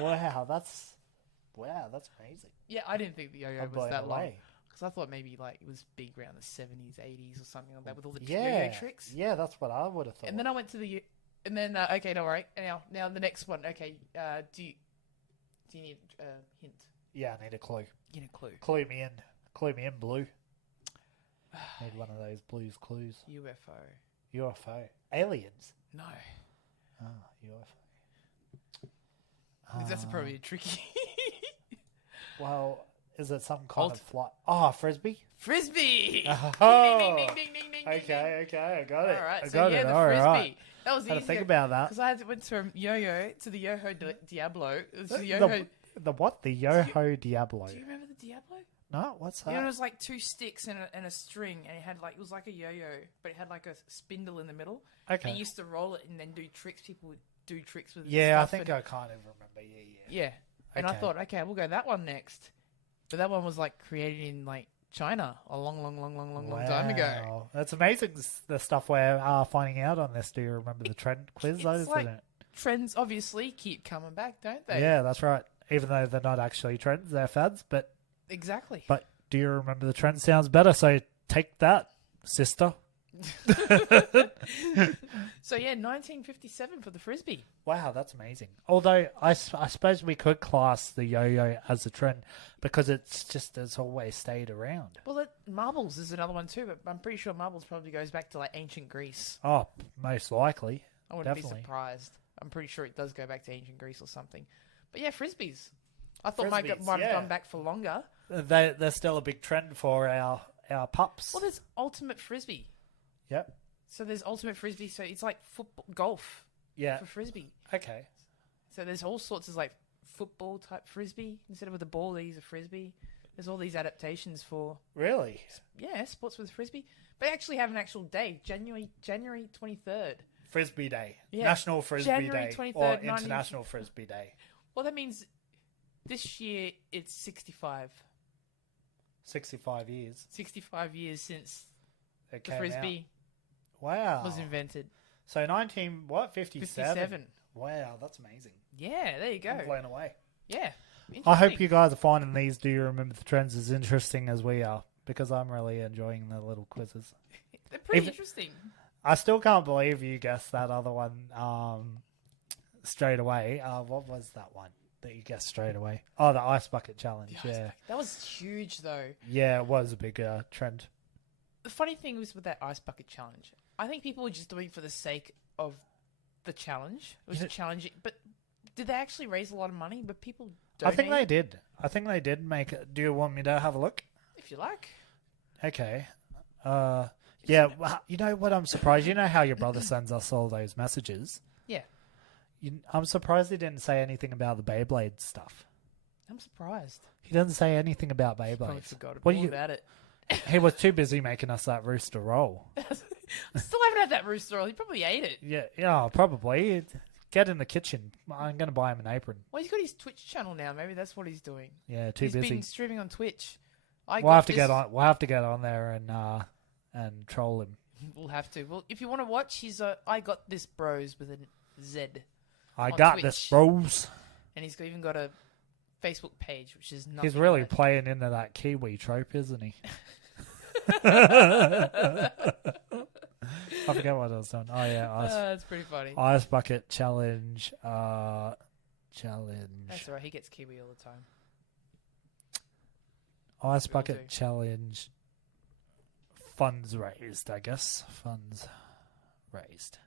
Wow, that's amazing. Yeah, I didn't think the yo-yo I'm was blown that long. away. Because I thought maybe like it was big around the 70s, 80s or something like that with all the Yeah, yo-yo tricks. yeah, that's what I would have thought. And then I went to the... And then, okay, no, right. Now the next one. Okay, do you need a hint? Yeah, I need a clue. You need a clue. Clue me in, Blue. Need one of those Blues clues. UFO. UFO. Aliens. No. Oh, UFO. Because that's probably a tricky... Well, is it some kind Alt. of flight? Oh, frisbee. Frisbee! Oh. Ding, ding, ding, ding, ding, ding, Okay, I got it. All right, I so got yeah, it. the All frisbee. right. That was Had to easy. think about that. Because I went from yo-yo to the yo-ho Diablo. It was the yo-ho. The what? The Yo-Ho Diablo. Do you remember the Diablo? No, what's that? You know, it was like two sticks and a string, and it was like a yo-yo, but it had like a spindle in the middle. Okay. And you used to roll it and then do tricks. People would do tricks with it. Yeah, I and stuff, think and, I kind of remember. Yeah. yeah. And I Okay. thought, okay, we'll go that one next. But that one was like created in like China a long time ago. Wow. That's amazing, the stuff we're finding out on this. Do you remember the trend quiz, though, It's isn't like it? trends obviously keep coming back, don't they? Yeah, that's right. Even though they're not actually trends, they're fads. But Exactly. do you remember the trend sounds better? So take that, sister. So yeah, 1957 for the frisbee. Wow, that's amazing. Although I suppose we could class the yo-yo as a trend because it's always stayed around. Well, marbles is another one too, but I'm pretty sure marbles probably goes back to like ancient Greece. Oh, most likely. I wouldn't Definitely. be surprised. I'm pretty sure it does go back to ancient Greece or something. But yeah, frisbees. I thought might Frisbees, have yeah. gone back for longer. They're still a big trend for our pups. Well, there's ultimate frisbee. Yep. So there's ultimate frisbee. So it's like football, golf Yeah. for frisbee. Okay. So there's all sorts of like football type frisbee. Instead of with the ball, they use a frisbee. There's all these adaptations for Really? sports with frisbee. But they actually have an actual day, January 23rd. Frisbee Day. Yeah. National Frisbee January Day. 23rd, Or 19 International Frisbee Day. Well, that means this year it's 65. 65 years. 65 years since It the came frisbee out. Wow. was invented. So 57? 57. Wow, that's amazing. Yeah, there you go. I'm blown away. Yeah. I hope Interesting. you guys are finding these Do You Remember the Trends as interesting as we are, because I'm really enjoying the little quizzes. They're pretty Even- interesting. I still can't believe you guessed that other one straight away. What was that one that you guessed straight away? Oh, the Ice Bucket Challenge. Yeah. That was huge, though. Yeah, it was a big trend. The funny thing was with that ice bucket challenge, I think people were just doing it for the sake of the challenge. It was a challenge, but did they actually raise a lot of money? But people I donate think they did. I think they did make it. Do you want me to have a look? if you like. Okay. Yeah, well, you know what? I'm surprised. You know how your brother sends us all those messages? Yeah, I'm surprised he didn't say anything about the Beyblade stuff. I'm surprised. He doesn't say anything about Probably Beyblades. forgot What all do you- about it. He was too busy making us that rooster roll. I still haven't had that rooster roll. He probably ate it. Yeah, probably. Get in the kitchen. I'm going to buy him an apron. Well, he's got his Twitch channel now. Maybe that's what he's doing. Yeah, too He's busy. been streaming on Twitch. We'll have to get on. We'll have to get on there and troll him. We'll have to. Well, if you want to watch, he's I got this bros with a Z, I On got this, Twitch. bros. and he's even got a Facebook page, which is nothing. He's really like- playing into that Kiwi trope, isn't he? I forgot forget what I was doing. Oh yeah, That's pretty funny. ice bucket challenge. Challenge. That's all right. He gets kiwi all the time. Ice We all bucket do. challenge. Funds raised, I guess. Funds raised.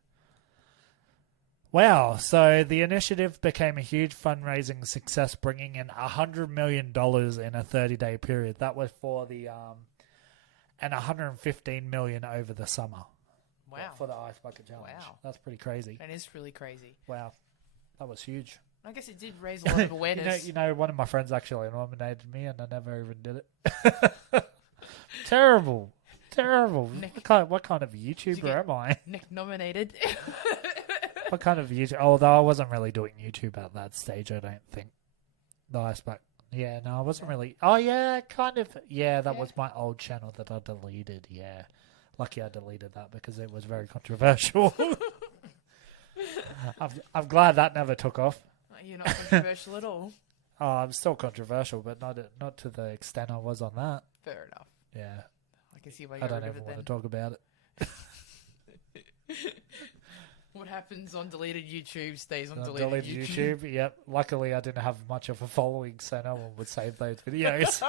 Wow, so the initiative became a huge fundraising success, bringing in $100 million in a 30-day period. That was for the and $115 million over the summer. Wow. For the ice bucket challenge. Wow. That's pretty crazy. That is really crazy. Wow, that was huge. I guess it did raise a lot of awareness. you know, one of my friends actually nominated me, and I never even did it. Terrible. Nick, What kind of YouTuber am I? Nick nominated. What kind of YouTube? Although I wasn't really doing YouTube at that stage, I don't think. The ice bucket. Yeah, no, I wasn't really. Oh, yeah, kind of. Yeah, that was my old channel that I deleted. Yeah. Lucky I deleted that because it was very controversial. I'm glad that never took off. You're not controversial at all. Oh, I'm still controversial, but not to the extent I was on that. Fair enough. Yeah. I can see why you I got don't rid ever of it want then. to talk about it. What happens on deleted YouTube stays on Deleted YouTube. Yep. Luckily, I didn't have much of a following, so no one would save those videos.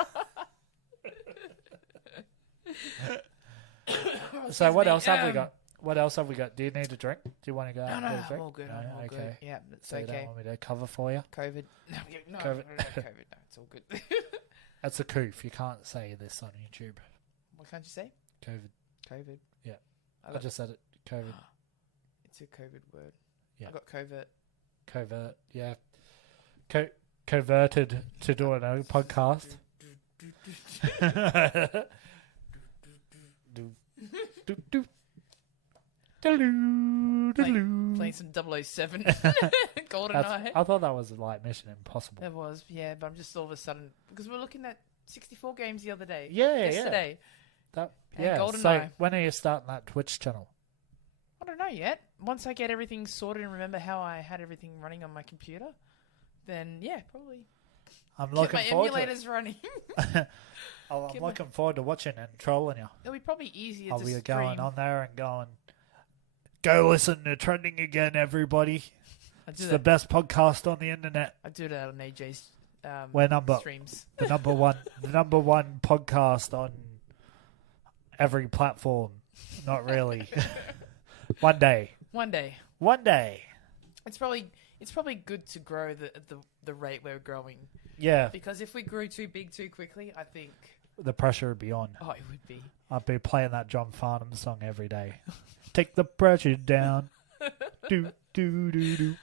So what else have we got? What else have we got? Do you need a drink? Do you want to go out No, and get a I'm drink? all good. No? I'm all good. Okay. Yeah, it's So you okay. don't want me to cover for you? COVID. No, COVID. no, COVID. No, it's all good. That's a coof. You can't say this on YouTube. What can't you say? COVID. COVID. Yeah. I I got, just said it. COVID. it's a COVID word. Yeah. I got covert. Covert. Yeah. Converted to do an own podcast. Playing some 007 GoldenEye. I thought that was like Mission Impossible. That was, yeah, but I'm just all of a sudden because we're looking at 64 games the other day. Yeah, yesterday. That, And yeah. So GoldenEye. when are you starting that Twitch channel? I don't know yet. Once I get everything sorted and remember how I had everything running on my computer, then yeah, probably I'm get looking my forward emulators running. I'm Get my- looking forward to watching and trolling you. It'll be probably easier I'll to be stream. going on there and going, go listen to Trending Again, everybody. I It's do the that. best podcast on the internet. I do that on AJ's We're number streams. the number one podcast on every platform. Not really. One day. One day. It's probably good to grow the rate we're growing, Yeah, because if we grew too big too quickly, I think the pressure would be on. it would be. I'd be playing that John Farnham song every day. Take the pressure down. Do do do do.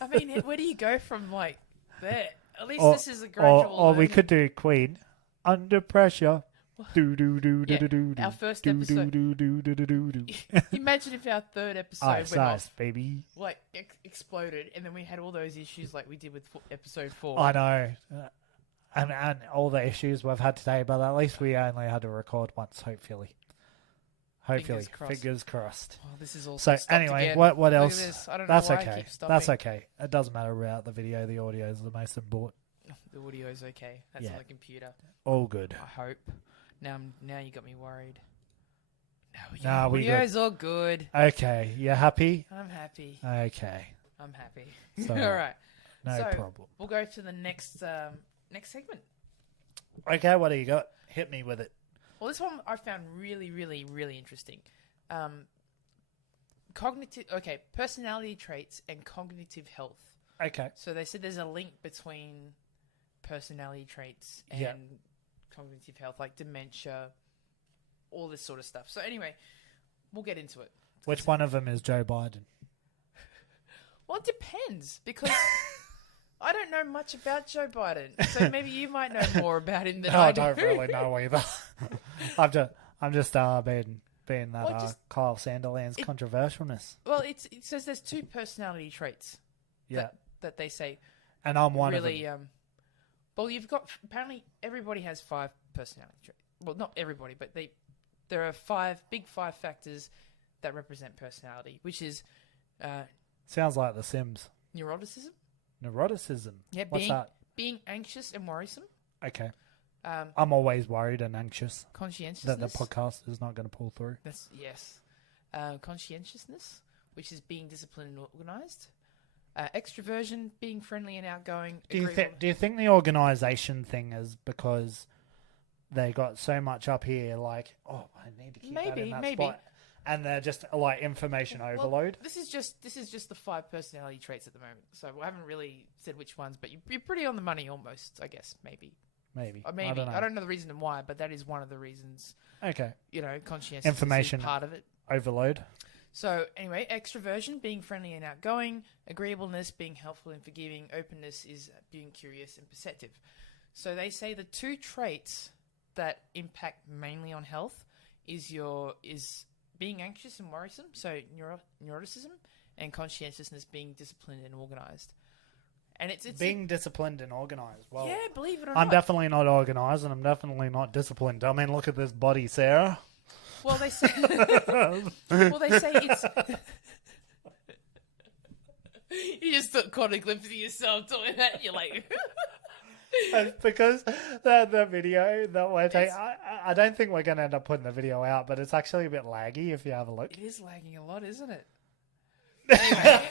I mean, where do you go from like there? At least Or- this is a gradual. Or we learning. could do Queen. Under pressure. Do do do do Yeah, do do. our first do, episode. Do do do do do do. Imagine if our third episode Ice, went ice, off, baby. like exploded, and then we had all those issues like we did with episode 4. I know. And all the issues we've had today, but at least we only had to record once, hopefully. Fingers crossed. Fingers crossed. Oh, this is all So stopped anyway, again. what Look at else? this. I don't know That's why I okay. keep stopping. That's okay. It doesn't matter about the video. The audio is the most important. The audio's okay. That's Yeah. on the computer. All good. I hope. Now you got me worried. Nah, we good. audio's all good. Okay, you happy? I'm happy. Okay, I'm happy. So, all right. no So- problem. We'll go to the next segment. Okay, what do you got? Hit me with it. Well, this one I found really, really, really interesting. Personality traits and cognitive health. Okay. So they said there's a link between personality traits and Yeah. cognitive health, like dementia, all this sort of stuff. So anyway, we'll get into it. Which one of them is Joe Biden? Well, it depends, because I don't know much about Joe Biden, so maybe you might know more about him than No, I I do. don't really know either. I'm just being that Well, just- Kyle Sanderland's controversialness. Well, it says there's 2 personality traits Yeah, that they say and I'm one really. of them. Well, you've got apparently everybody has 5 personality traits. Well, not everybody, but there are 5 factors that represent personality, which is Sounds like The Sims. neuroticism. Neuroticism. Yeah, What's that? being anxious and worrisome. Okay. Um, I'm always worried and anxious conscientiousness. that the podcast is not going to pull through. Yes. conscientiousness, which is being disciplined and organised. Extroversion, being friendly and outgoing. Do you think the organisation thing is because they got so much up here, like, oh, I need to keep that in that spot, and they're just like information overload? This is just the 5 personality traits at the moment. So we haven't really said which ones, but you're pretty on the money almost, I guess. Maybe. I don't know the reason why, but that is one of the reasons. Okay. Conscientious information is part of it. Overload. So anyway, extroversion, being friendly and outgoing, agreeableness, being helpful and forgiving, openness is being curious and perceptive. So they say the 2 traits that impact mainly on health is being anxious and worrisome, so neuroticism, and conscientiousness, being disciplined and organised. And it's being disciplined and organised. Well, yeah, believe it or not, I'm definitely not organised, and I'm definitely not disciplined. I mean, look at this body, Sarah. Well, they say. It's. You just caught a glimpse of yourself doing that. You're like. It's because the video that we're taking, I don't think we're going to end up putting the video out, but it's actually a bit laggy if you have a look. It is lagging a lot, isn't it? Anyway.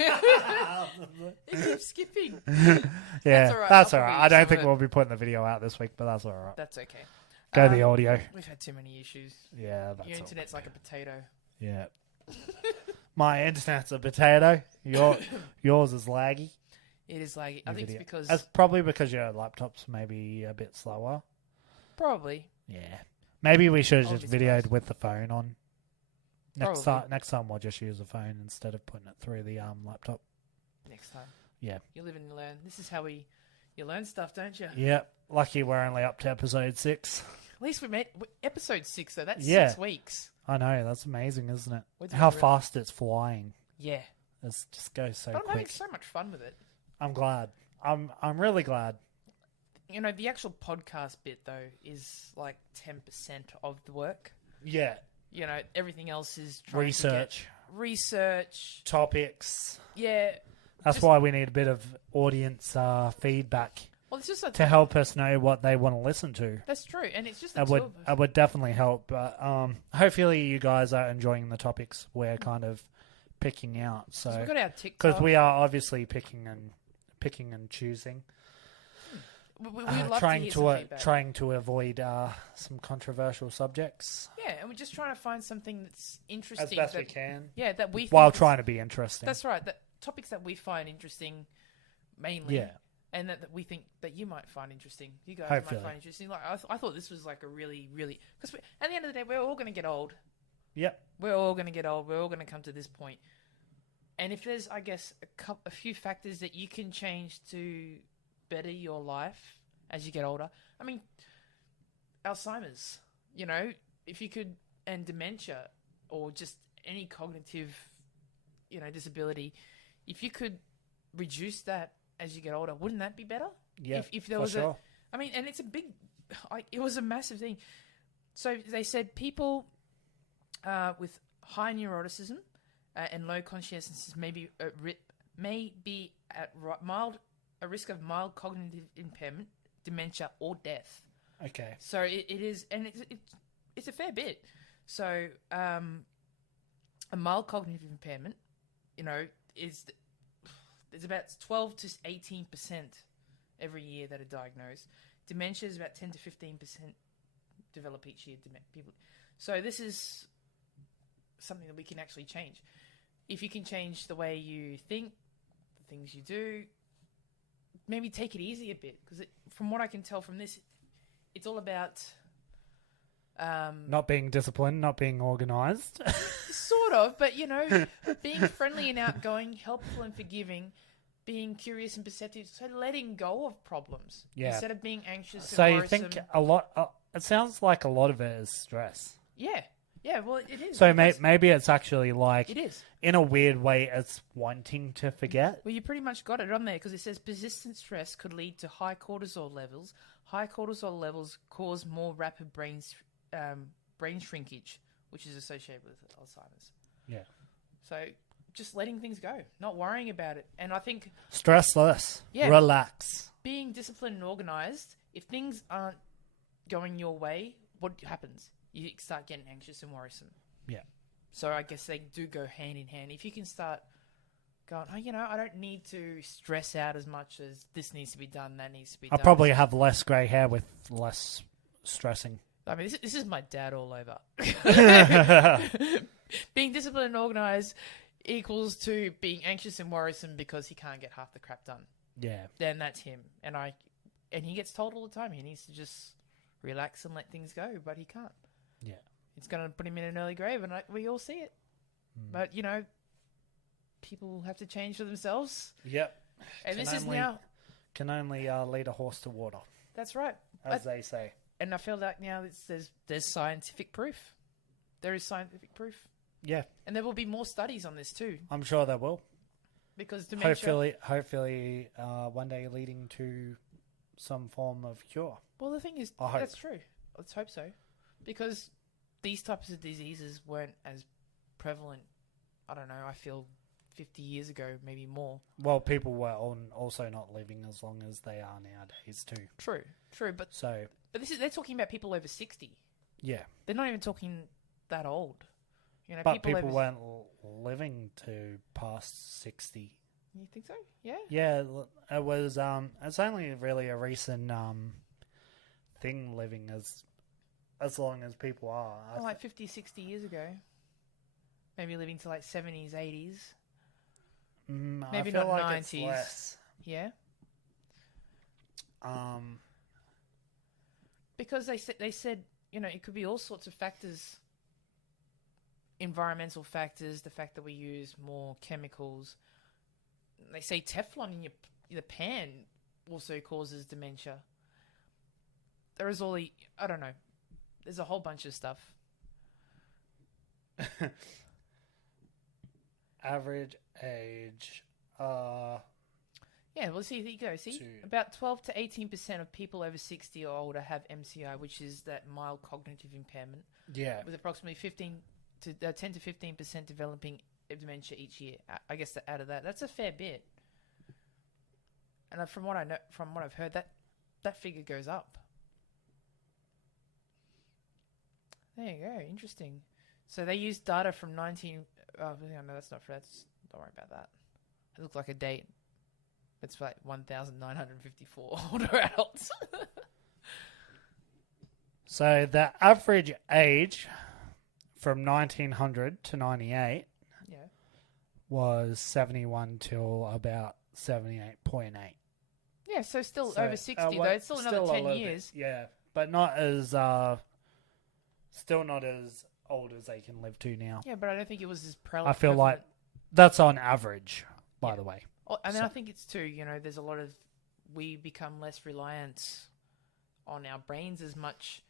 It keeps skipping. Yeah, that's all right. I don't think it. we'll be putting the video out this week, but that's all right. That's okay. Go the audio. We've had too many issues. Yeah, that's Your internet's like a potato. Yeah. My internet's a potato. Yours is laggy. It is laggy. I think it's because... That's probably because your laptop's maybe a bit slower. Probably. Yeah. Maybe we should have just videoed with the phone on. Next time we'll just use a phone instead of putting it through the laptop. Next time. Yeah. You live and learn. This is how you learn stuff, don't you? Yep. Lucky we're only up to episode 6. At least we made episode 6, though. That's 6 weeks. I know. That's amazing, isn't it? How fast it's flying. Yeah. It just goes so quick. quick. I'm having so much fun with it. I'm glad. I'm really glad. The actual podcast bit, though, is like 10% of the work. Yeah. Everything else is trying research. Topics. Yeah. That's why we need a bit of audience feedback. Well, it's just to help us know what they want to listen to. That's true, and it's just it would definitely help. But hopefully, you guys are enjoying the topics we're kind of picking out. So we got our TikTok, because we are obviously picking and choosing. We'd love trying to avoid some controversial subjects. Yeah, and we're just trying to find something that's interesting as best we can. Yeah, that we while trying to be interesting. That's right. That topics that we find interesting, mainly. Yeah. And that we think that you might find interesting. You guys Hopefully. might find interesting. Like I thought this was like a really, really... Because at the end of the day, we're all going to get old. Yep. We're all going to get old. We're all going to come to this point. And if there's, I guess, a few factors that you can change to better your life as you get older. I mean, Alzheimer's, if you could, and dementia, or just any cognitive, disability, if you could reduce that as you get older, wouldn't that be better? Yeah, if there was and it's a big, it was a massive thing. So they said people with high neuroticism and low conscientiousness may be at a risk of mild cognitive impairment, dementia, or death. Okay. So it is, and it's a fair bit. So a mild cognitive impairment, is there's about 12 to 18% every year that are diagnosed. Dementia is about 10 to 15% develop each year. People. So this is something that we can actually change. If you can change the way you think, the things you do, maybe take it easy a bit. Because from what I can tell from this, it's all about... not being disciplined, not being organised. Sort of, but, being friendly and outgoing, helpful and forgiving, being curious and perceptive, so letting go of problems instead of being anxious and worrisome. So you think a lot... it sounds like a lot of it is stress. Yeah. Yeah, well, it is. So maybe it's actually like... It is. In a weird way, it's wanting to forget. Well, you pretty much got it on there because it says persistent stress could lead to high cortisol levels. High cortisol levels cause more rapid brain shrinkage, which is associated with Alzheimer's. Yeah. So just letting things go, not worrying about it. And I think... Stress less. Yeah. Relax. Being disciplined and organised, if things aren't going your way, what happens? You start getting anxious and worrisome. Yeah. So I guess they do go hand in hand. If you can start going, oh, I don't need to stress out as much as this needs to be done, that needs to be I'll done. probably have less grey hair with less stressing. I mean, this is my dad all over. Being disciplined and organised equals to being anxious and worrisome because he can't get half the crap done. Yeah. Then that's him. And he gets told all the time he needs to just relax and let things go, but he can't. Yeah. It's going to put him in an early grave, and we all see it. But, people have to change for themselves. Yep. And this is now... Can only lead a horse to water, That's right. as they say. And I feel like now there's scientific proof. There is scientific proof. Yeah. And there will be more studies on this too. I'm sure there will. Because dementia... Hopefully one day leading to some form of cure. Well, the thing is, I hope. that's true. Let's hope so. Because these types of diseases weren't as prevalent, I don't know, I feel 50 years ago, maybe more. Well, people were also not living as long as they are nowadays too. True. But they're talking about people over 60. Yeah. They're not even talking that old. But people weren't living to past 60. You think so? Yeah? Yeah, it was. It's only really a recent thing living as long as people are. Like 50, 60 years ago. Maybe living to like 70s, 80s. Maybe I feel not like 90s. It's less. Yeah? Because they said, it could be all sorts of factors. Environmental factors, the fact that we use more chemicals. They say Teflon in your pan also causes dementia. There is I don't know. There's a whole bunch of stuff. Average age. Yeah, well, there you go. See, about 12 to 18% of people over 60 or older have MCI, which is that mild cognitive impairment. Yeah. With approximately 10 to 15% developing dementia each year. I guess out of that's a fair bit. And from what I've heard, that figure goes up. There you go. Interesting. So they used data from 19. Oh no, that's not. Don't worry about that. It looks like a date. It's like 1,954 older adults. So the average age from 1900 to 98 was 71 till about 78.8. Yeah, so still over 60 though. It's still another 10 years. Yeah, but not as still not as old as they can live to now. Yeah, but I don't think it was as prevalent. I feel like that's on average, by the way. I think it's too, there's a lot of, we become less reliant on our brains as much.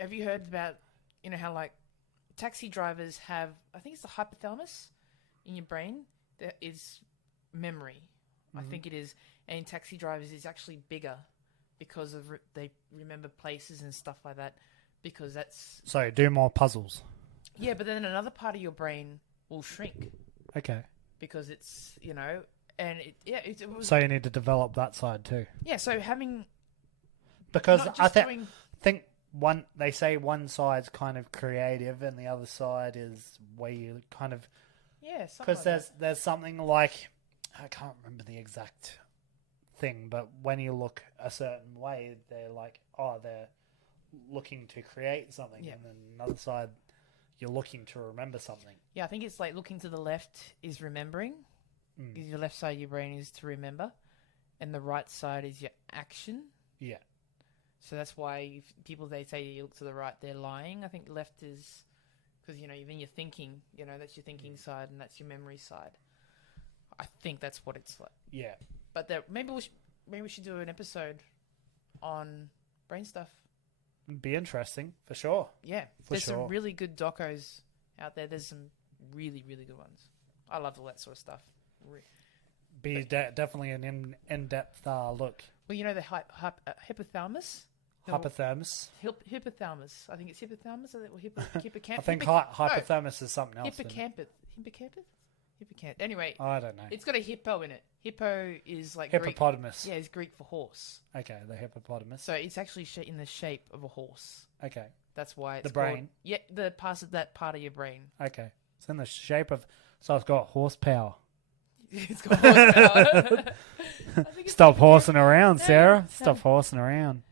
Have you heard about, how like taxi drivers have, I think it's the hypothalamus in your brain that is memory. Mm-hmm. I think it is. And in taxi drivers is actually bigger because of they remember places and stuff like that because that's... So do more puzzles. Yeah, but then another part of your brain will shrink. Okay. Because it's, and it was... So you need to develop that side too. Yeah, so having... Because I think they say one side's kind of creative and the other side is where you kind of... Yeah, because there's something like... I can't remember the exact thing, but when you look a certain way, they're like, they're looking to create something. Yeah. And then another side, you're looking to remember something. Yeah, I think it's like looking to the left is remembering. Because your left side of your brain is to remember. And the right side is your action. Yeah. So that's why they say you look to the right, they're lying. I think left is... Because, then you're thinking, that's your thinking side and that's your memory side. I think that's what it's like. Yeah. But maybe we should do an episode on brain stuff. Be interesting, for sure. Yeah. There's some really good docos out there. There's some really, really good ones. I love all that sort of stuff. Definitely an in-depth look. Well, the hypothalamus? Hypothalamus. Hypothalamus. I think it's hypothalamus or hippocampus. I think hypothalamus is something else. Hippocampus. Hippocamp. Anyway, I don't know. it's got a hippo in it. Hippo is like Hippopotamus. Greek. Yeah, it's Greek for horse. Okay, the hippopotamus. So it's actually in the shape of a horse. Okay, That's why it's The brain? called, yeah, the that part of your brain. okay. It's in the shape of... So it's got horsepower. It's got horsepower. I think it's Stop hippocamp- horsing around, Yeah, Sarah. it's Stop horsing around.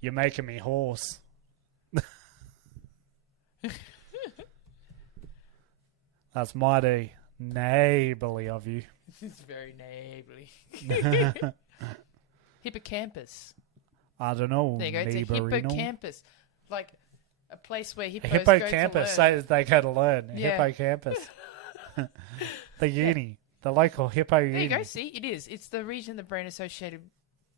You're making me hoarse. That's mighty neighbourly of you. It's very neighbourly. Hippocampus. I don't know. There you go. It's a neighbourino. hippocampus. Like a place where A hippos hippocampus. go to learn. So they go to learn. A Yeah. hippocampus. The uni. The local hippo uni. There you go. See, it is. It's the region of the brain associated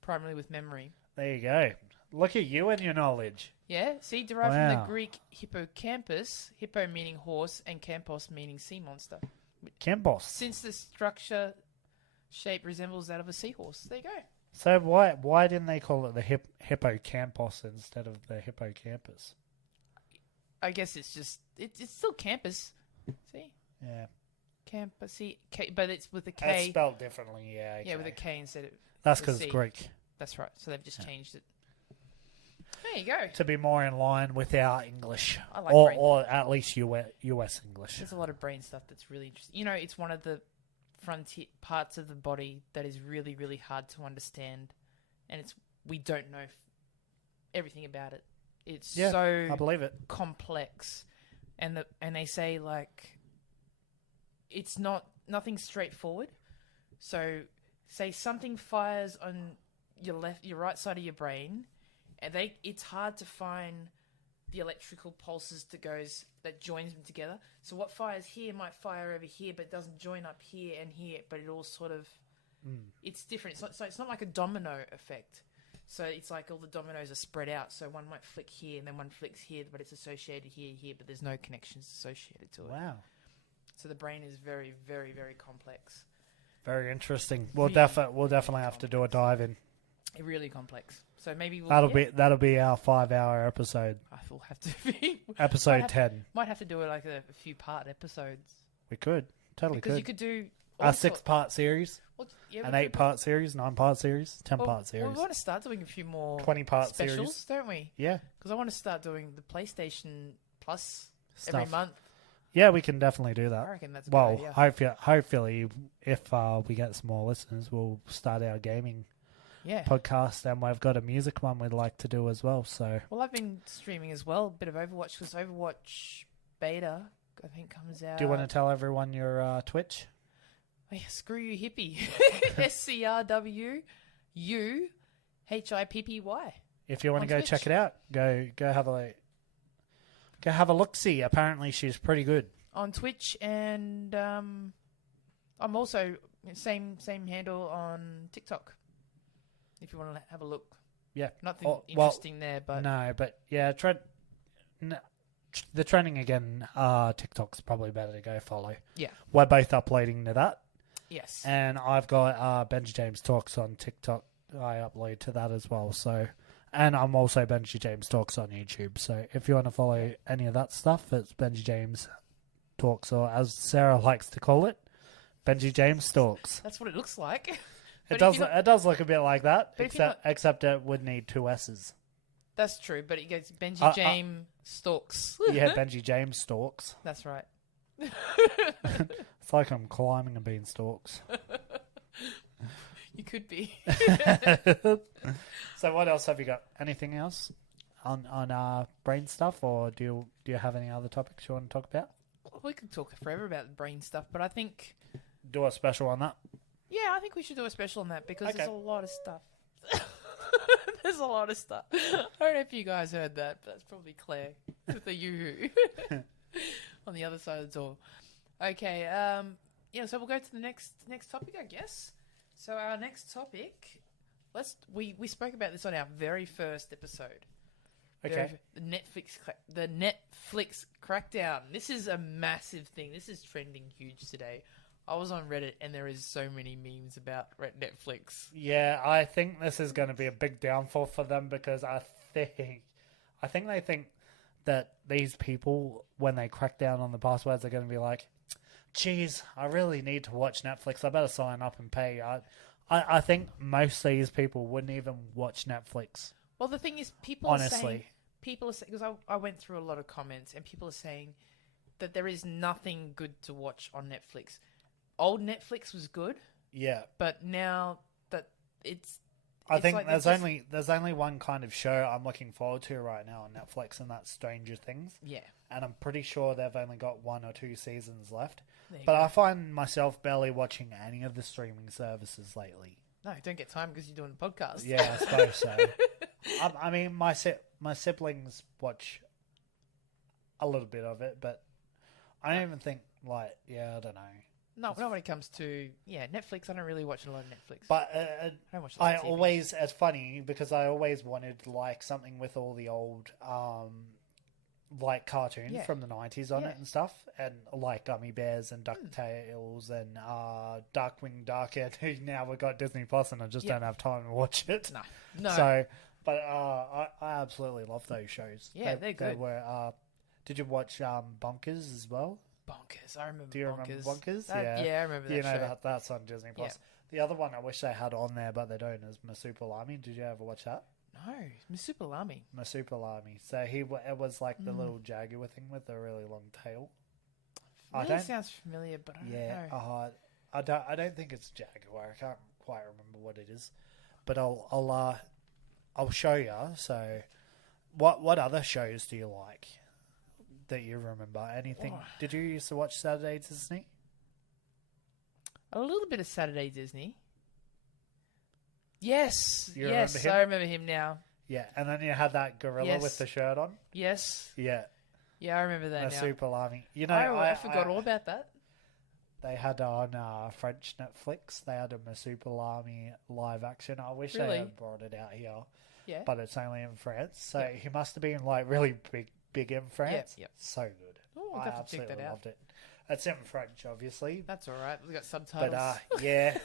primarily with memory. There you go. Look at you and your knowledge. Yeah. See, derived from Wow. the Greek hippocampus, hippo meaning horse and campos meaning sea monster. Campos. Since the structure shape resembles that of a seahorse. There you go. So why didn't they call it the hippocampus instead of the hippocampus? I guess it's just it's still campus. See, Yeah. campus. See, but it's with a It's K. spelled differently, yeah. Yeah, with a okay. K instead of. That's the because C. it's Greek. That's right. So they've just changed it. There you go. To be more in line with our English. I like brain. or at least US English. There's a lot of brain stuff that's really interesting. You know, it's one of the frontier parts of the body that is really, really hard to understand, and we don't know everything about it. It's Yeah, so I believe it. complex, and they say like it's nothing straightforward. So, say something fires on your right side of your brain, and it's hard to find the electrical pulses that joins them together. So what fires here might fire over here, but it doesn't join up here and here. But it all sort of it's different. It's not like a domino effect. So it's like all the dominoes are spread out. So one might flick here and then one flicks here, but it's associated here, but there's no connections associated to it. Wow. So the brain is very, very, very complex. Very interesting. We'll Really, we'll definitely have to do a dive in. Really complex. So maybe That'll be our 5-hour episode. I will have to be Episode 10. Might have to do it like a few part episodes We could. Totally because could. you could do A 6-part series, well, yeah, an we could- 8-part series, 9-part series, 10-part well, series. we want to start doing a few more 20-part specials, series. don't we? Yeah. Because I want to start doing the PlayStation Plus Stuff. every month. Yeah, we can definitely do I that. reckon that's a Well, good idea. hopefully, if we get some more listeners, we'll start our gaming Yeah. podcast, and we've got a music one we'd like to do as well. So Well, I've been streaming as well, a bit of Overwatch, because Overwatch beta, I think, comes out. do you want to tell everyone your Twitch? Oh, yeah, screw you, hippie. SCRWUHIPPY. If you want On to go Twitch. check it out, go have a look see. Apparently, she's pretty good. On Twitch, and I'm also same handle on TikTok. If you want to have a look, Yeah. nothing Well, interesting there, but No, but yeah, the trending again. TikTok's probably better to go follow. yeah, We're both uploading to that, yes, and I've got Benji James Talks on TikTok. I upload to that as well. So, and I'm also Benji James Talks on YouTube. So if you want to follow any of that stuff, it's Benji James Talks, or as Sarah likes to call it, Benji James Talks. that's what it looks like. It But if does. you're not- It does look a bit like that, But if you're except it would need 2 S's. That's true, but it goes Benji James Stalks. Yeah, Benji James Stalks. That's right. It's like I'm climbing a beanstalks. You could be. So what else have you got? Anything else on brain stuff, or do you have any other topics you want to talk about? We could talk forever about the brain stuff, but I think, Do a special on that. yeah, I think we should do a special on that because Okay. there's a lot of stuff. There's a lot of stuff. I don't know if you guys heard that, but that's probably Claire with the yoo-hoo on the other side of the door. Okay, yeah, so we'll go to the next topic, I guess. So our next topic, we spoke about this on our very first episode. Okay. The Netflix crackdown. This is a massive thing. This is trending huge today. I was on Reddit and there is so many memes about Netflix. Yeah, I think this is going to be a big downfall for them because I think they think that these people, when they crack down on the passwords, are going to be like, geez, I really need to watch Netflix. I better sign up and pay. I think most of these people wouldn't even watch Netflix. Well, the thing is, people are saying, because I went through a lot of comments, and people are saying that there is nothing good to watch on Netflix. Old Netflix was good, Yeah. but now that I think like there's only one kind of show I'm looking forward to right now on Netflix, and that's Stranger Things. Yeah. And I'm pretty sure they've only got 1 or 2 seasons left. There you But go. I find myself barely watching any of the streaming services lately. No, you don't get time because you're doing the podcast. Yeah, I suppose so. I mean, my siblings watch a little bit of it, but I don't even think, I don't know. No, not when it comes to Netflix. I don't really watch a lot of Netflix. But I don't watch a lot of TV. it's funny because I always wanted something with all the old cartoons from the 90s on it and stuff, and like Gummy Bears and DuckTales and Darkwing Duck, and now we've got Disney Plus, and I just don't have time to watch it. No. So, but I absolutely love those shows. Yeah, they're good. They were. Did you watch Bonkers as well? Bonkers. I remember. Do you remember Bonkers? Yeah, I remember that. You know show. that's on Disney Plus. The other one I wish they had on there, but they don't, is Masupalami. Did you ever watch that? No, Masupalami. Masupalami. So it was like the little jaguar thing with the really long tail. Really sounds familiar, but I don't know. I don't think it's jaguar. I can't quite remember what it is, but I'll show you. So, what other shows do you like that you remember? Anything? Did you used to watch Saturday Disney? A little bit of Saturday Disney. Yes, You remember him? I remember him now. Yeah, and then you had that gorilla with the shirt on. Yes. Yeah. Yeah, I remember that now. Masupalami. You know, I forgot all about that. They had on French Netflix. They had a Masupalami live action. I wish Really? they had brought it out here. Yeah. But it's only in France. So he must have been really big in France. Yep. So good. Oh, I'll I have to absolutely check that out. loved it. It's in French, obviously. That's all right. We got subtitles. But yeah,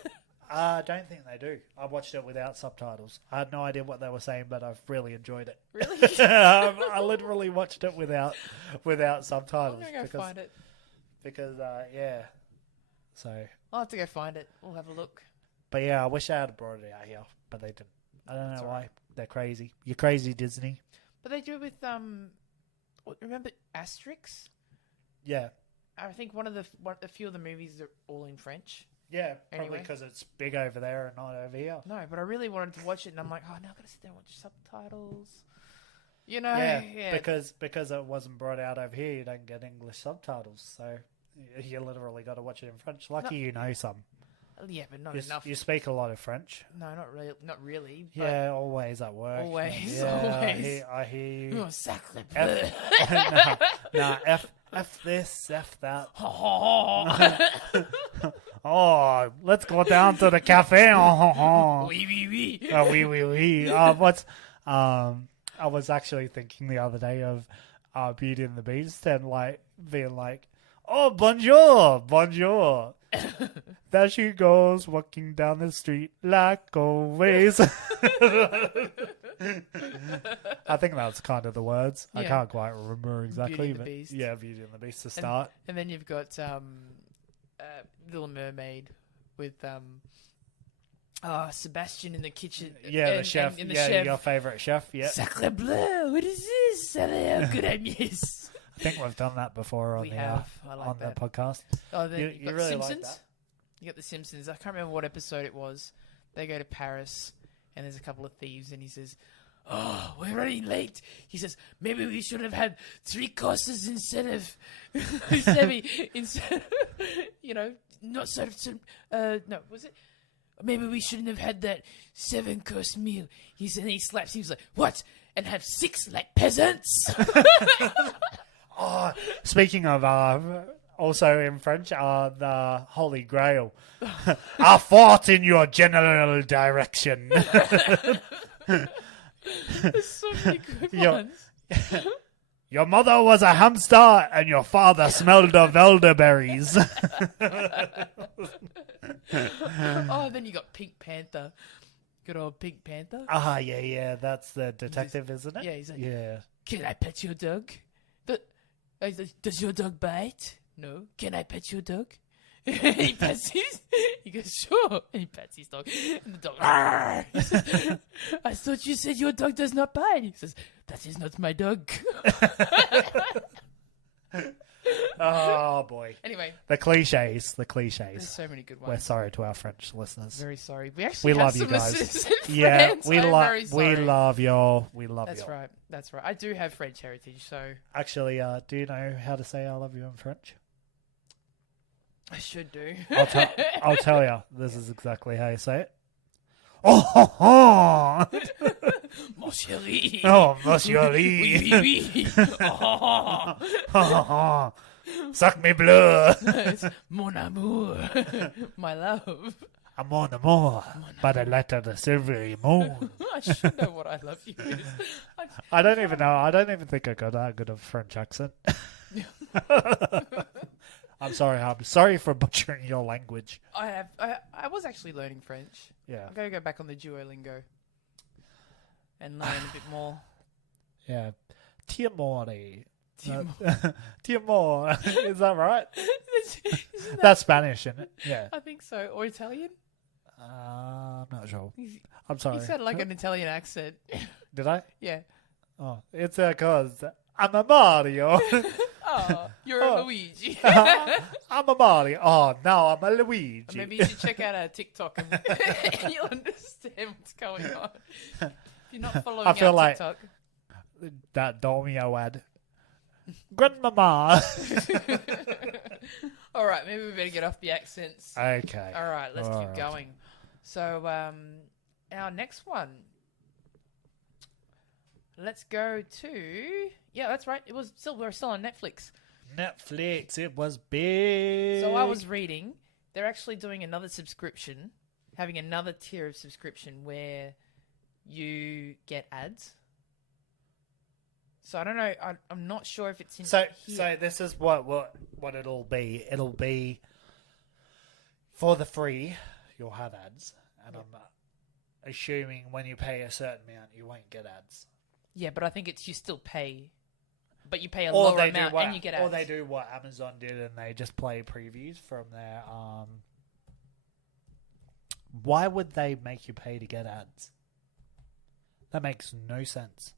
I don't think they do. I watched it without subtitles. I had no idea what they were saying, but I've really enjoyed it. Really? I literally watched it without subtitles. I'm gonna go find it. Because yeah. So. I'll have to go find it. We'll have a look. But yeah, I wish I had brought it out here, but they didn't. I don't know why. Right. They're crazy. You're crazy, Disney. But they do it with remember Asterix? Yeah. I think a few of the movies are all in French. Yeah, probably Anyway. because it's big over there and not over here. No, but I really wanted to watch it, and I'm like, now I've got to sit there and watch subtitles. You know? Yeah. Because it wasn't brought out over here, you don't get English subtitles, so you literally got to watch it in French. Lucky you know some. Yeah, but not enough. You speak a lot of French. No, not really. But Yeah, always at work. Always, Yeah, always. I hear you. Oh, sacre bleu. F this, F that. Oh, Oh, let's go down to the cafe. oui, oui, oui. Oui, oui, oui. I was actually thinking the other day of Beauty and the Beast and being like, oh, bonjour, bonjour. There she goes walking down the street like always. I think that's kind of the words. I Yeah. can't quite remember exactly. Beauty and the but Beast. Yeah, Beauty and the Beast to start. And then you've got Little Mermaid with Sebastian in the kitchen. Yeah, the chef. And the Yeah, chef. your favourite chef. Yeah. Sacre bleu, what is this? How could I miss? I think we've done that before on We the have. I like on that. the podcast. Oh, then You- you've you got really like Simpsons. that? You got the Simpsons. I can't remember what episode it was. They go to Paris, and there's a couple of thieves, and he says, "Oh, we're running late." He says, "Maybe we should have had 3 courses instead of, not sort of, no, was it? Maybe we shouldn't have had that 7-course meal." He said, and he slaps him. He's like, "What? And have 6 like peasants?" Oh, speaking of also in French, the Holy Grail. I fought in your general direction. There's so many good Yo. ones. Your mother was a hamster and your father smelled of elderberries. Oh, then you got Pink Panther. Good old Pink Panther. Yeah, that's the detective, isn't it? Yeah, he's like, Yeah. "Can I pet your dog? Does your dog bite? No. Can I pet your dog? He pats his. He goes, sure. And he pats his dog. And the dog, "Arr!" He says, I thought you said your dog does not bite. He says, that is not my dog. Oh boy. Anyway, The cliches. there's so many good ones. We're sorry to our French listeners. Very sorry. We actually We have love some you guys. listeners in Yeah, France. we I'm very sorry. love y'all. We love That's y'all. right. That's right. I do have French heritage, so Actually, do you know how to say I love you in French? I should do. I'll tell you. This is exactly how you say it. Oh, Mon chéri. oh, monsieur Oui, Lee. oui, oui. Oh. Suck me blood. It's mon amour. My love. I'm on the moor by the light of the silvery moon. I should know what I love you is. I don't even know. I don't even think I got that good of a French accent. I'm sorry, I'm sorry for butchering your language. I was actually learning French. Yeah, I'm going to go back on the Duolingo and learn a bit more. yeah. Tiamore. Tiamore. Is that right? That's Spanish, isn't it? Yeah. I think so. Or Italian? I'm not sure. You I'm sorry. sounded like an Italian accent. Did I? Yeah. Oh, it's because I'm a Mario. Oh, you're Oh. a Luigi. I'm a Mario. Oh, no, I'm a Luigi. Maybe you should check out our TikTok and you'll understand what's going on. If you're not following I feel our like- TikTok. That Domio ad. Grandmama. All right, maybe we better get off the accents. Okay. All right, let's All keep right. going. So, our next one. Let's go to. Yeah, that's right. We're still on Netflix. Netflix, it was big. So I was reading. They're actually doing another subscription, having another tier of subscription where you get ads. So I don't know. I'm not sure if it's in. So here. this is what it'll be. It'll be for the free. You'll have ads, and I'm assuming when you pay a certain amount, you won't get ads. Yeah, but I think it's you still pay, but you pay a Or lower they amount do what, and you get ads. or they do what Amazon did, and they just play previews from their. Why would they make you pay to get ads? That makes no sense.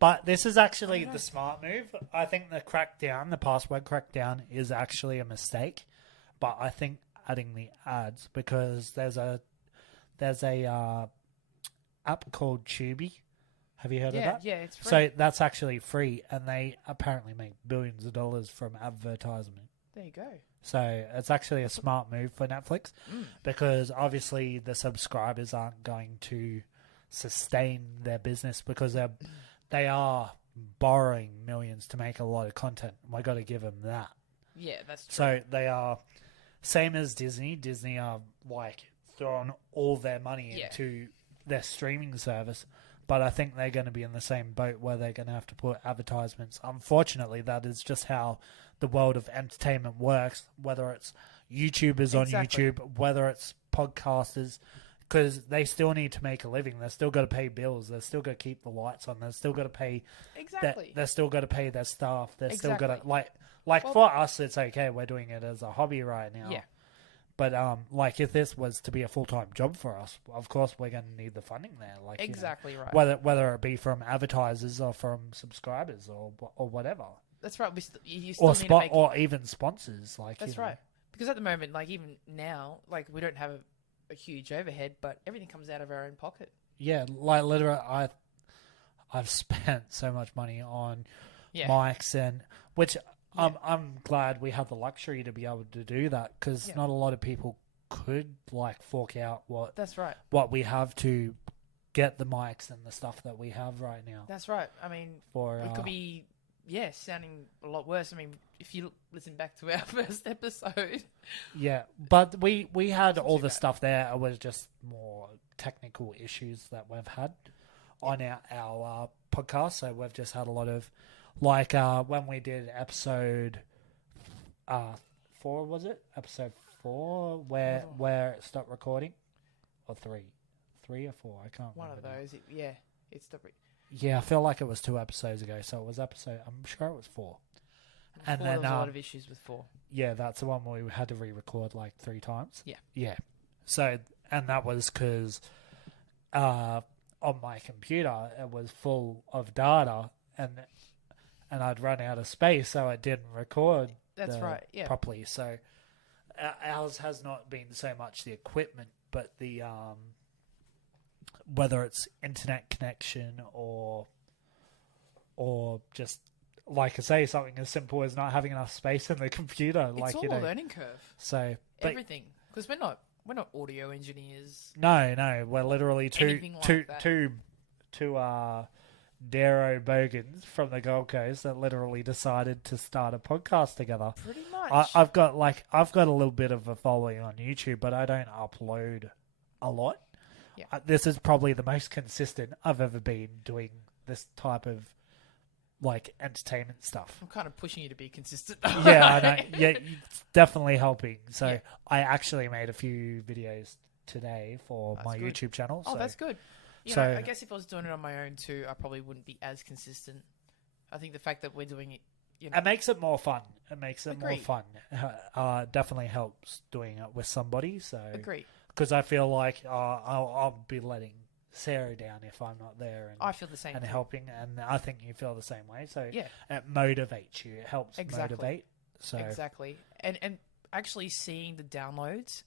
But this is actually the smart move. I think the password crackdown, is actually a mistake. But I think adding the ads, because there's a app called Tubi. Have you heard of that? Yeah, it's free. So that's actually free, and they apparently make billions of dollars from advertisement. There you go. So it's actually a smart move for Netflix, because obviously the subscribers aren't going to sustain their business, because they are borrowing millions to make a lot of content. We got to give them that. Yeah, that's true. So they are same as Disney. Disney are like throwing all their money into their streaming service. But I think they're going to be in the same boat where they're going to have to put advertisements. Unfortunately, that is just how the world of entertainment works, whether it's YouTubers on YouTube, whether it's podcasters, because they still need to make a living. They've still got to pay bills. They've still got to keep the lights on. They've still got to pay. Exactly. They've still got to pay their staff. They're still got to Well, for us, it's okay. We're doing it as a hobby right now. Yeah. But like if this was to be a full-time job for us, of course we're going to need the funding there. Like Exactly right. Whether it be from advertisers or from subscribers or whatever, That's right. You still need to make or even sponsors. Like That's right. Because at the moment, like even now, like we don't have a huge overhead, but everything comes out of our own pocket. Yeah, like literally, I've spent so much money on mics, and which I'm glad we have the luxury to be able to do that, because not a lot of people could like fork out what That's right. what we have to get the mics and the stuff that we have right now. That's right. I mean, For it could be sounding a lot worse. I mean, if you listen back to our first episode, but we had all the stuff there. It was just more technical issues that we've had on our podcast. So we've just had a lot of like when we did episode 4, was it episode 4 where it stopped recording, or 3 or 4? I can't one remember. of those. It's the. Yeah, I feel like it was 2 episodes ago. So it was I'm sure it was 4. And Four, then, there was a lot of issues with 4. yeah, that's the one where we had to re-record like 3 times. Yeah. Yeah. So, and that was because on my computer it was full of data, and I'd run out of space, so it didn't record. That's right. Yeah. Properly. So ours has not been so much the equipment, but the whether it's internet connection or just, like I say, something as simple as not having enough space in the computer. It's like, all you know, a learning curve. So, but Everything, because we're not audio engineers. no, we're literally Anything like that. two Darrow Bogans from the Gold Coast that literally decided to start a podcast together. Pretty much. I've got a little bit of a following on YouTube, but I don't upload a lot. Yeah. This is probably the most consistent I've ever been doing this type of like entertainment stuff. I'm kind of pushing you to be consistent. Yeah, I know. Yeah, it's definitely helping. So Yeah. I actually made a few videos today for That's my good. YouTube channel. Oh, so that's good. You So- know, I guess if I was doing it on my own too, I probably wouldn't be as consistent. I think the fact that we're doing it, you know, it makes it more fun. It makes it more Agreed. fun. Definitely helps doing it with somebody. So agree. because I feel like I'll be letting Sarah down if I'm not there and, I feel the same. and too. helping, and I think you feel the same way. So Yeah. it motivates you. It helps Exactly. motivate. So Exactly. And actually seeing the downloads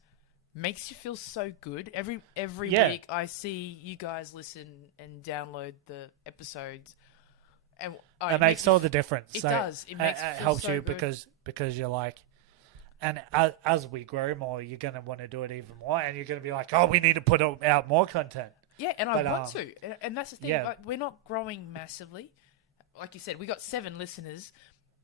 makes you feel so good. Every Yeah. week I see you guys listen and download the episodes, and it makes all the difference. It So does. It makes it feel helps so you good. because you're like, and as we grow more, you're gonna want to do it even more, and you're gonna be like, oh, we need to put out more content. Yeah, and But, I want to. And that's the thing. yeah. Like, we're not growing massively. Like you said, we got 7 listeners,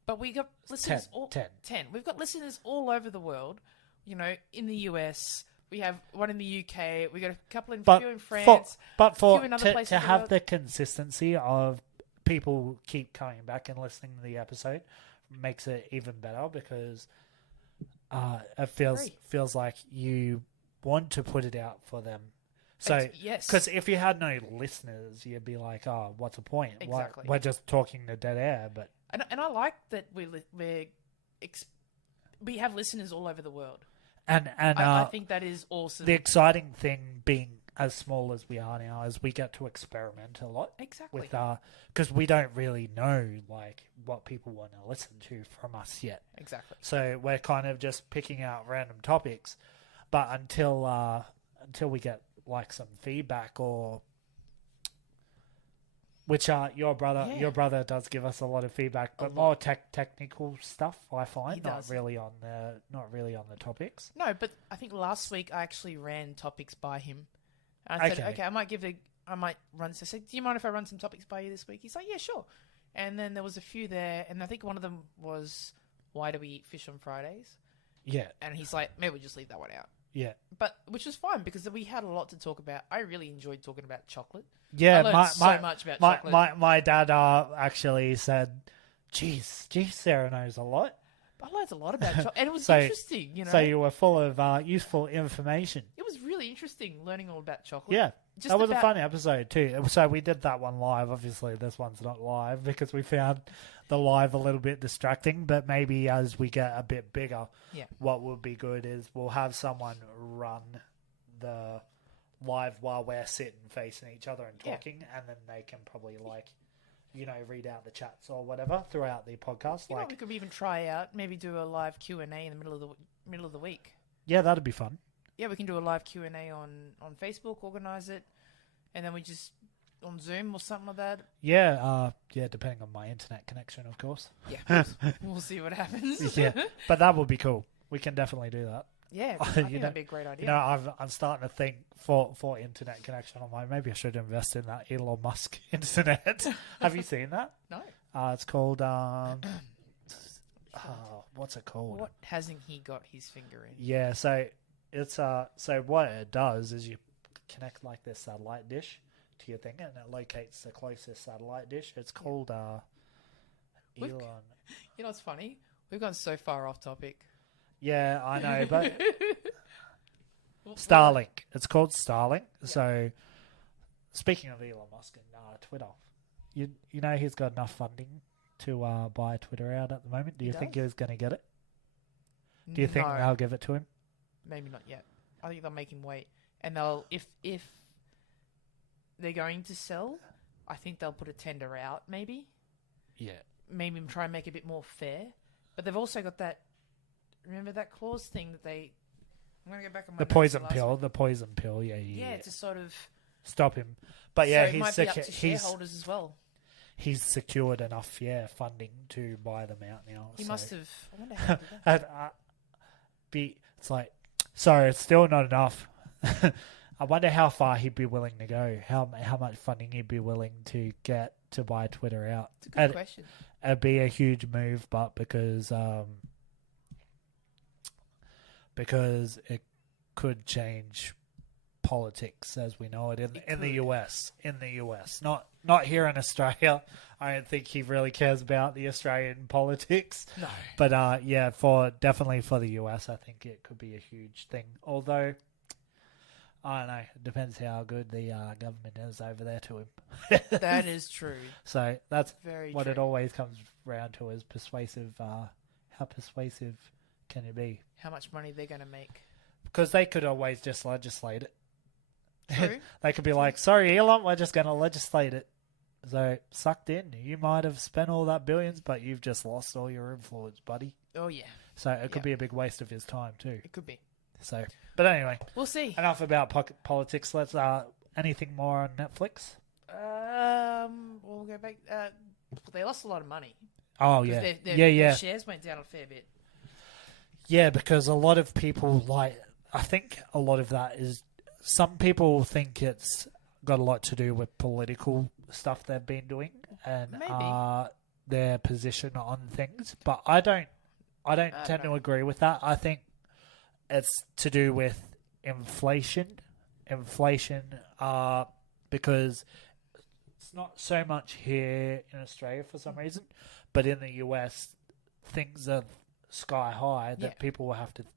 but we got listeners 10. 10. We've got listeners all over the world. You know, in the US, we have one in the UK. We got a couple in few in France. For few in other places to in the have world. the consistency of people keep coming back and listening to the episode makes it even better because it feels like you want to put it out for them. So, Yes. because if you had no listeners, you'd be like, "Oh, what's the point? Exactly. We're just talking to dead air." But And I like that we have listeners all over the world. and I think that is awesome. the exciting thing being as small as we are now is we get to experiment a lot Exactly. with because we don't really know like what people want to listen to from us yet. Exactly. So we're kind of just picking out random topics, but until we get like some feedback or which your brother does give us a lot of feedback, but more technical stuff I find, He not does. really on the topics. No, but I think last week I actually ran topics by him. And I said, Okay. okay, I might run. So I said, do you mind if I run some topics by you this week? He's like, yeah, sure. And then there was a few there, and I think one of them was, why do we eat fish on Fridays? Yeah, And he's like, maybe we'll just leave that one out. yeah. But which was fine because we had a lot to talk about. I really enjoyed talking about chocolate. Yeah, I learned so much about chocolate. my dad actually said, "Geez, Sarah knows a lot." I learned a lot about chocolate, and it was So- interesting. You know, So you were full of useful information. it was really interesting learning all about chocolate. Yeah, Just that was a about- fun episode too. So we did that one live. Obviously, this one's not live because we found the live a little bit distracting. But maybe as we get a bit bigger, Yeah. what would be good is we'll have someone run the live while we're sitting facing each other and Yeah. talking, and then they can probably read out the chats or whatever throughout the podcast. You know, we could even try out maybe do a live Q&A in the middle of the week. Yeah, that'd be fun. Yeah, we can do a live Q&A on Facebook, organize it, and then we just on Zoom or something like that. Yeah, depending on my internet connection, of course. Yeah, we'll see what happens. Yeah, but that would be cool. We can definitely do that. Yeah, I You think know- that'd be a great idea. You know, I'm starting to think for internet connection. I'm like, maybe I should invest in that Elon Musk internet. Have you seen that? No, It's called what's it called? what hasn't he got his finger in? Yeah, so it's so what it does is you connect like this satellite dish to your thing, and it locates the closest satellite dish. It's called We've- Elon. You know what's funny? We've gone so far off topic. Yeah, I know, but Starlink. It's called Starlink. So, speaking of Elon Musk and Twitter, you know he's got enough funding to buy Twitter out at the moment. Do He you think does? he's going to get it? Do you think No, they'll give it to him? maybe not yet. I think they'll make him wait, and they'll if they're going to sell, I think they'll put a tender out. Maybe Yeah. try and make it a bit more fair. But they've also got that. Remember that clause thing that they. I'm going to go back on my The notes poison from last pill. week. The poison pill. Yeah. Yeah, to sort of Stop him. But yeah, so it might be up to shareholders as well. he's secured enough funding to buy them out now. He so. must have. I wonder how he did that. It's like, sorry, it's still not enough. I wonder how far he'd be willing to go. How much funding he'd be willing to get to buy Twitter out. It's a good question. It'd be a huge move, but because it could change politics as we know it in the US. In the US, not here in Australia. I don't think he really cares about the Australian politics. No. But yeah, definitely for the US, I think it could be a huge thing. Although I don't know, it depends how good the government is over there to him. That is true. So that's Very what true. it always comes round to is persuasive. How persuasive can it be? How much money they're going to make. Because they could always just legislate it. True. They could be like, sorry, Elon, we're just going to legislate it. So, sucked in. You might have spent all that billions, but you've just lost all your influence, buddy. Oh, yeah. So, it could Yeah. be a big waste of his time, too. It could be. So, but anyway, We'll see. enough about politics. Let's, anything more on Netflix? We'll go back. They lost a lot of money. Oh, 'Cause yeah. Their shares went down a fair bit. Yeah, because a lot of people, I think a lot of that is, some people think it's got a lot to do with political stuff they've been doing and Maybe. their position on things. But I don't tend to agree with that. I think it's to do with inflation. Because it's not so much here in Australia for some reason, but in the US, things are sky high that Yeah. people will have to Well,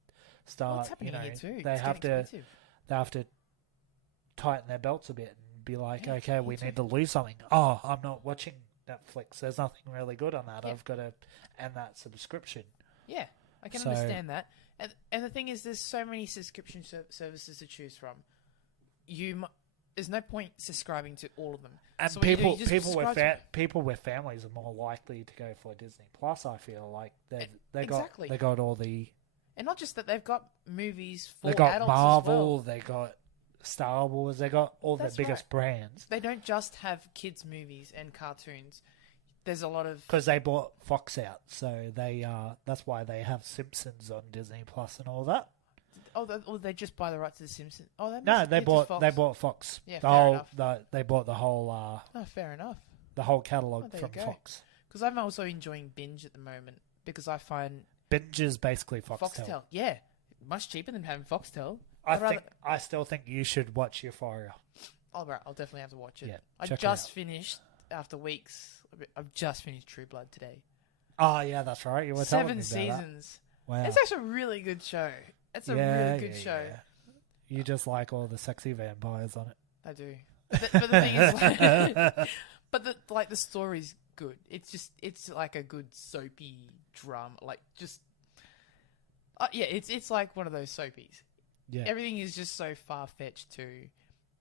start. it's happening here too. They It's have getting to. expensive. They have to tighten their belts a bit and be like, Yeah, okay, we need to lose something. Oh, I'm not watching Netflix. There's nothing really good on that. Yeah. I've got to end that subscription. Yeah, I can So- understand that. And the thing is, there's so many subscription services to choose from. There's no point subscribing to all of them. And So what you do, people you just people with subscribe to people with families are more likely to go for Disney Plus. I feel like they Exactly. got all the And not just that, they've got movies for they got adults Marvel, as well. they got Star Wars, they got all That's the biggest right. brands They don't just have kids' movies and cartoons. There's a lot of... because they bought Fox out, so that's why they have Simpsons on Disney Plus and all that. Oh, they just buy the rights to The Simpsons. Oh, that No, must- they yeah, bought just Fox. they bought Fox. Yeah, the fair whole enough. they bought the whole Oh, fair enough. catalog Oh, there from you go. Fox. Because I'm also enjoying Binge at the moment because I find Binge is basically Foxtel. Foxtel, yeah, much cheaper than having Foxtel. I still think you should watch Euphoria. I'll definitely have to watch it. Yeah, I check it just out. finished after weeks. I've just finished True Blood today. Oh yeah, that's right. You were telling 7 me about that. seasons. Wow. It's actually a really good show. It's a really good show. yeah. You just like all the sexy vampires on it. I do. But the thing is, like, the story's good. It's like a good soapy drama. Like, just, it's like one of those soapies. Yeah, Everything is just so far fetched too,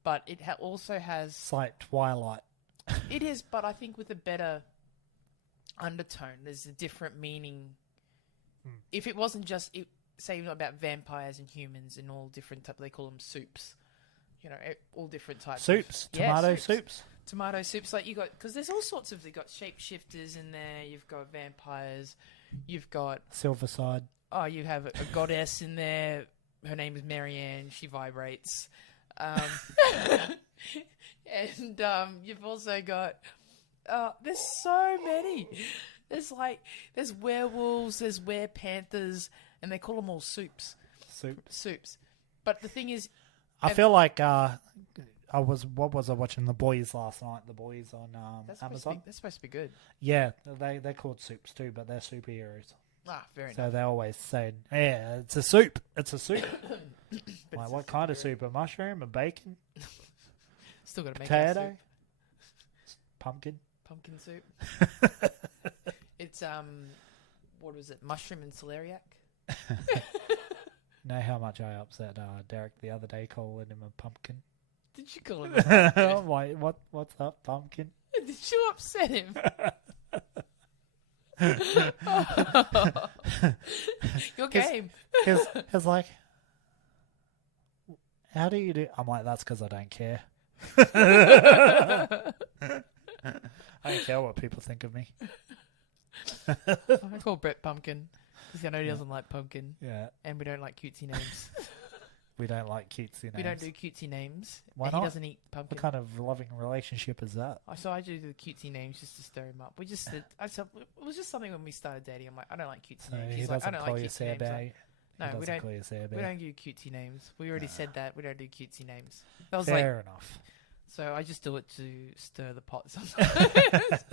but it also has. it's like Twilight. It is, but I think with a better undertone, there's a different meaning. If it wasn't just say about vampires and humans and all different types, they call them soups. All different types. Soups, tomato soups. Tomato soups, like you got, because there's all sorts of, you got shapeshifters in there. You've got vampires. You've got Silverside. you have a goddess in there. Her name is Marianne. She vibrates. And you've also got. There's so many. There's werewolves. There's werepanthers, and they call them all soups. Soups. But the thing is, I feel like what was I watching? The Boys last night. The Boys on Amazon. That's supposed to be good. Yeah, they're called soups too, but they're superheroes. Very So nice. they're always saying, "Yeah, it's a soup. It's a soup." But Like, it's what a kind of superhero. soup? A mushroom? A bacon? Still got to make that Potato? soup. Pumpkin? Pumpkin soup. It's what was it? Mushroom and celeriac. Know how much I upset Derek the other day calling him a pumpkin? Did you call him a pumpkin? I'm like, what's up, pumpkin? Did you upset him? Your game. He's like, how do you do? I'm like, that's because I don't care. I don't care what people think of me. I call Brett Pumpkin because I know he doesn't like pumpkin. Yeah. And we don't like cutesy names. We don't like cutesy names. We don't do cutesy names. Why and not? He doesn't eat pumpkin. What kind of loving relationship is that? So I do the cutesy names just to stir him up. We just said, it was just something when we started dating. I'm like, I don't like cutesy No, names. he He's like, I doesn't don't call like you cutesy names. Saturday. No, we don't. Call you Saturday. We don't do cutesy names. We already said that. We don't do cutesy names. That was Fair enough. So I just do it to stir the pot sometimes.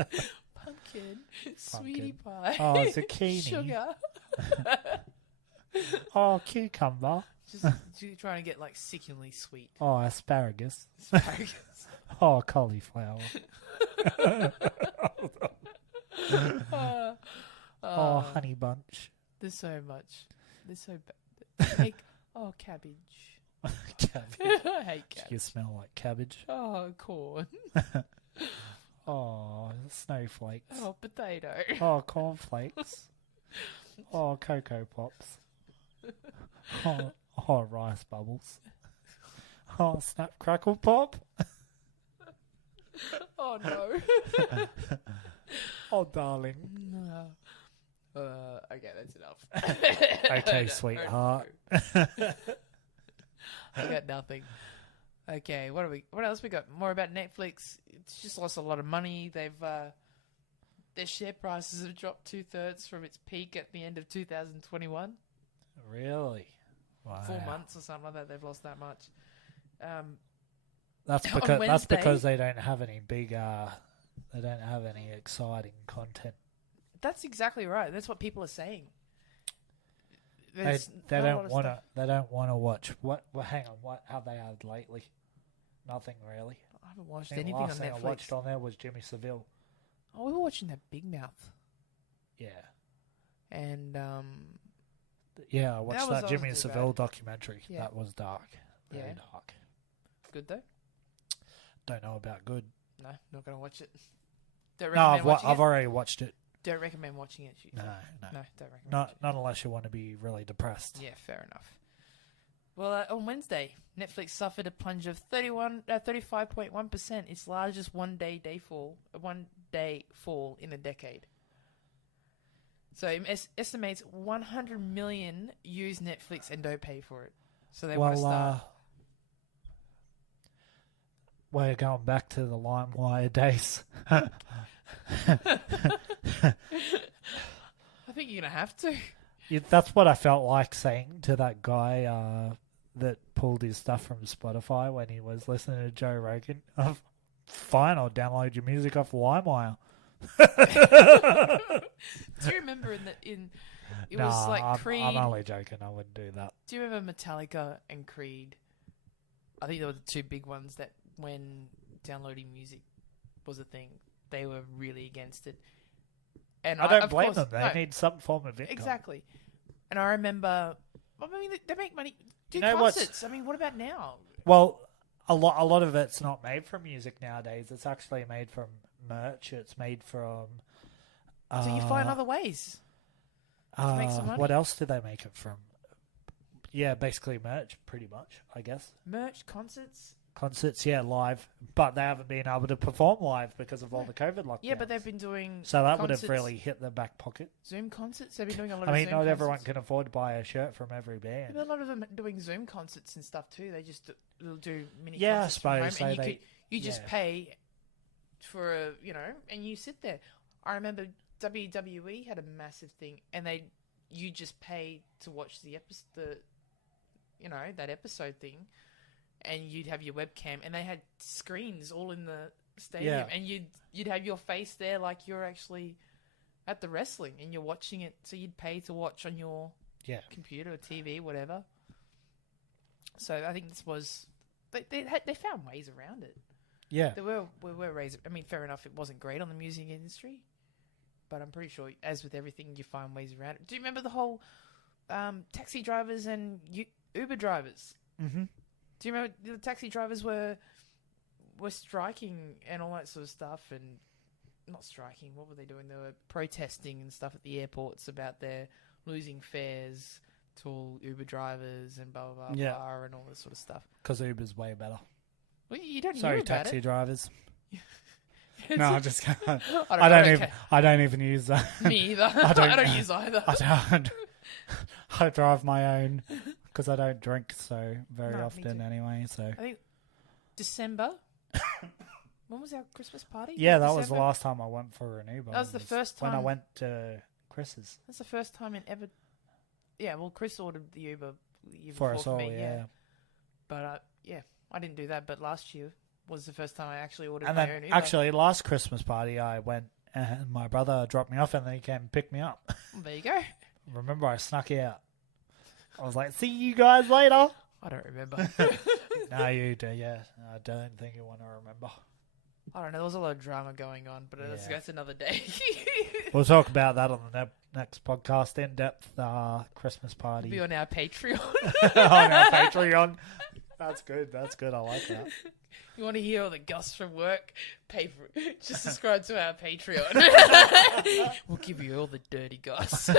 Pumpkin, sweetie pie, Oh, zucchini. sugar. Oh, cucumber. Just trying to get like sickeningly sweet. Oh, asparagus. Asparagus. Oh, cauliflower. Oh, honey bunch. There's so much. There's so bad. Cabbage. Cabbage. I hate cabbage. You smell like cabbage. Oh, corn. Oh, snowflakes. Oh, potato. Oh, cornflakes. Oh, Cocoa Pops. Oh, rice bubbles. Oh, Snap Crackle Pop. Oh, no. Oh, darling. Okay, that's enough. Okay, sweetheart. I got nothing. Okay, what else we got? More about Netflix. It's just lost a lot of money. They've their share prices have dropped 2/3 from its peak at the end of 2021. Really? Wow. 4 months or something like that. They've lost that much. That's because they don't have any big they don't have any exciting content. That's exactly right. That's what people are saying. They don't want to. They don't want to watch. What? Well, hang on. What have they had lately? Nothing really. I haven't watched I think anything the on last thing Netflix. I watched on there was Jimmy Savile. Oh, we were watching that Big Mouth. Yeah. And Yeah, I watched that Jimmy wasn't too Savile bad. documentary. Yeah. That was dark. Very Yeah. dark. good though. Don't know about good. No, not gonna watch it. Don't No, recommend watching I've it. already watched it. Don't recommend watching it. No, no, don't recommend. Not unless you want to be really depressed. Yeah, fair enough. Well, on Wednesday, Netflix suffered a plunge of 35.1%, its largest one-day fall in a decade. So it estimates 100 million use Netflix and don't pay for it. So they want to start. We're going back to the LimeWire days. I think you're going to have to. That's what I felt like saying to that guy that pulled his stuff from Spotify when he was listening to Joe Rogan. Fine, I'll download your music off LimeWire. Do you remember it Nah, was like Creed? I'm only joking. I wouldn't do that. Do you remember Metallica and Creed? I think they were the two big ones that when downloading music was a thing, they were really against it. And I don't of blame course, them. They no, need some form of income. exactly. And I remember, I mean, they make money. Do You know what's- concerts. I mean, what about now? Well, a lot of it's not made from music nowadays. It's actually made from merch. It's made from. So you find other ways to make some money. What else do they make it from? Yeah, basically merch, pretty much, I guess. Merch, concerts. Concerts, yeah, live, but they haven't been able to perform live because of all the COVID lockdowns. Yeah, but they've been doing so that would have concerts- really hit their back pocket. Zoom concerts. They've been doing a lot I of mean, Zoom not everyone concerts. can afford to buy a shirt from every Yeah, band. but a lot of them are doing Zoom concerts and stuff too. They just they'll do mini Yeah, I concerts from home, suppose, and so you just yeah. pay for and you sit there. I remember WWE had a massive thing, and you just pay to watch the episode, that episode thing, and you'd have your webcam, and they had screens all in the stadium, Yeah. and you'd have your face there like you're actually at the wrestling, and you're watching it. So you'd pay to watch on your computer or TV, whatever. So I think this was they found ways around it. Yeah, There were ways. I mean, fair enough, it wasn't great on the music industry, but I'm pretty sure, as with everything, you find ways around it. Do you remember the whole taxi drivers and Uber drivers? Mm-hmm. Do you remember the taxi drivers were striking and all that sort of stuff? And not striking, what were they doing? They were protesting and stuff at the airports about their losing fares to all Uber drivers and blah, blah, blah, Yeah. blah, and all this sort of stuff. Because Uber's way better. Well, you don't hear Sorry, about taxi it. drivers. No, I just can't. I don't know, I don't even use that. Me either. I don't- I don't use either. I don't. I drive my own because I don't drink so very No, me often too. anyway. So I think December. When was our Christmas party? yeah, that was the December? last time I went for an Uber. That was the first when I time- went to Chris's That's the first time in ever. Yeah, well, Chris ordered the Uber the year for before us all. me, Yeah. But yeah, I didn't do that. But last year was the first time I actually ordered And my then own Uber. actually, last Christmas party, I went and my brother dropped me off, and then he came and picked me up. Well, there you go. Remember, I snuck out. I was like, "See you guys later." I don't remember. No, you do. Yeah, I don't think you want to remember. I don't know. There was a lot of drama going on, but Yeah. that's another day. We'll talk about that on the next podcast. In depth Christmas party Be on our Patreon. on our Patreon. That's good. That's good. I like that. You want to hear all the goss from work? Pay for it. Just subscribe to our Patreon. We'll give you all the dirty goss.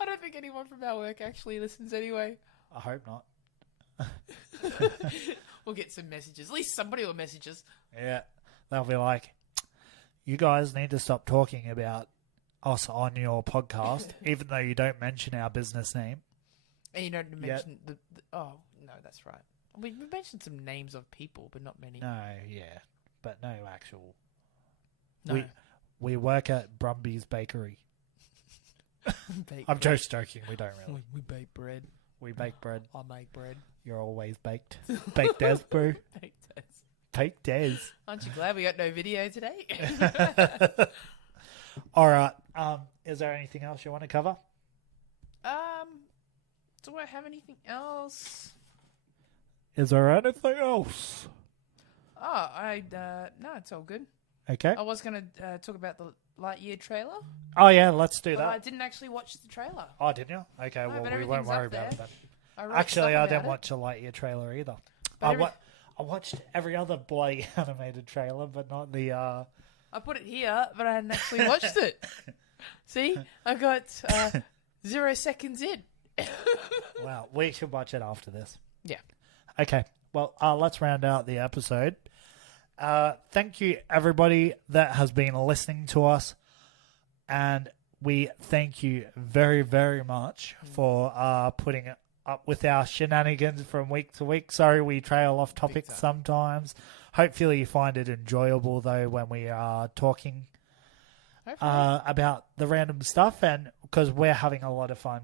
I don't think anyone from our work actually listens anyway. I hope not. We'll get some messages. At least somebody will message us. Yeah, they'll be like, "You guys need to stop talking about us on your podcast, even though you don't mention our business name." And you don't mention the oh, no, that's right. We mentioned some names of people, but not many. No, yeah, but no actual. No. We work at Brumby's Bakery. Bake I'm bread. just joking. We don't really. We bake bread. We bake bread. I make bread. You're always baked. Baked as, bro. Baked as. Baked as. Aren't you glad we got no video today? All right. Is there anything else you want to cover? Do I have anything else? Is there anything else? Oh, no, it's all good. Okay. I was going to talk about the Lightyear trailer, Oh, yeah, let's do but I that. didn't actually watch the trailer. Oh, didn't you? Okay, No, well, but we won't everything's worry up about it there. then. I wrote Actually, stuff I didn't about watch a Lightyear trailer either. But I watched every other bloody animated trailer, but not the... I put it here, but I hadn't actually watched it. See? I got 0 seconds in. Wow, we should watch it after this. Yeah. Okay, well, let's round out the episode. Thank you, everybody that has been listening to us. And we thank you very, very much for putting up with our shenanigans from week to week. Sorry, we trail off topic sometimes. Hopefully you find it enjoyable, though, when we are talking about the random stuff. And because we're having a lot of fun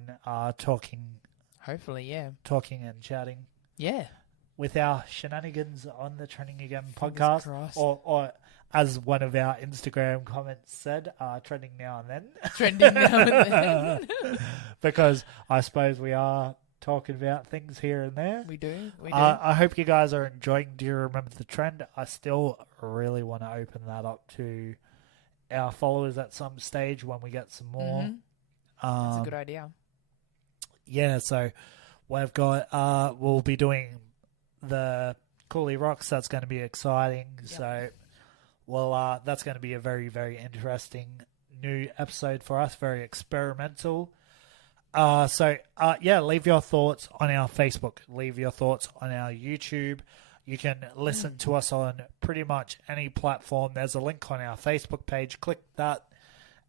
talking and chatting. Yeah. With our shenanigans on the Trending Again Fingers podcast, crossed. or as one of our Instagram comments said, trending now and then. Trending now and then. Because I suppose we are talking about things here and there. We do. I hope you guys are enjoying Do You Remember the Trend? I still really want to open that up to our followers at some stage when we get some more. That's a good idea. Yeah, so we've got, we'll be doing the Cooley Rocks. That's going to be exciting. Yep. So, well, that's going to be a very, very interesting new episode for us. Very experimental. Yeah, leave your thoughts on our Facebook. Leave your thoughts on our YouTube. You can listen to us on pretty much any platform. There's a link on our Facebook page. Click that.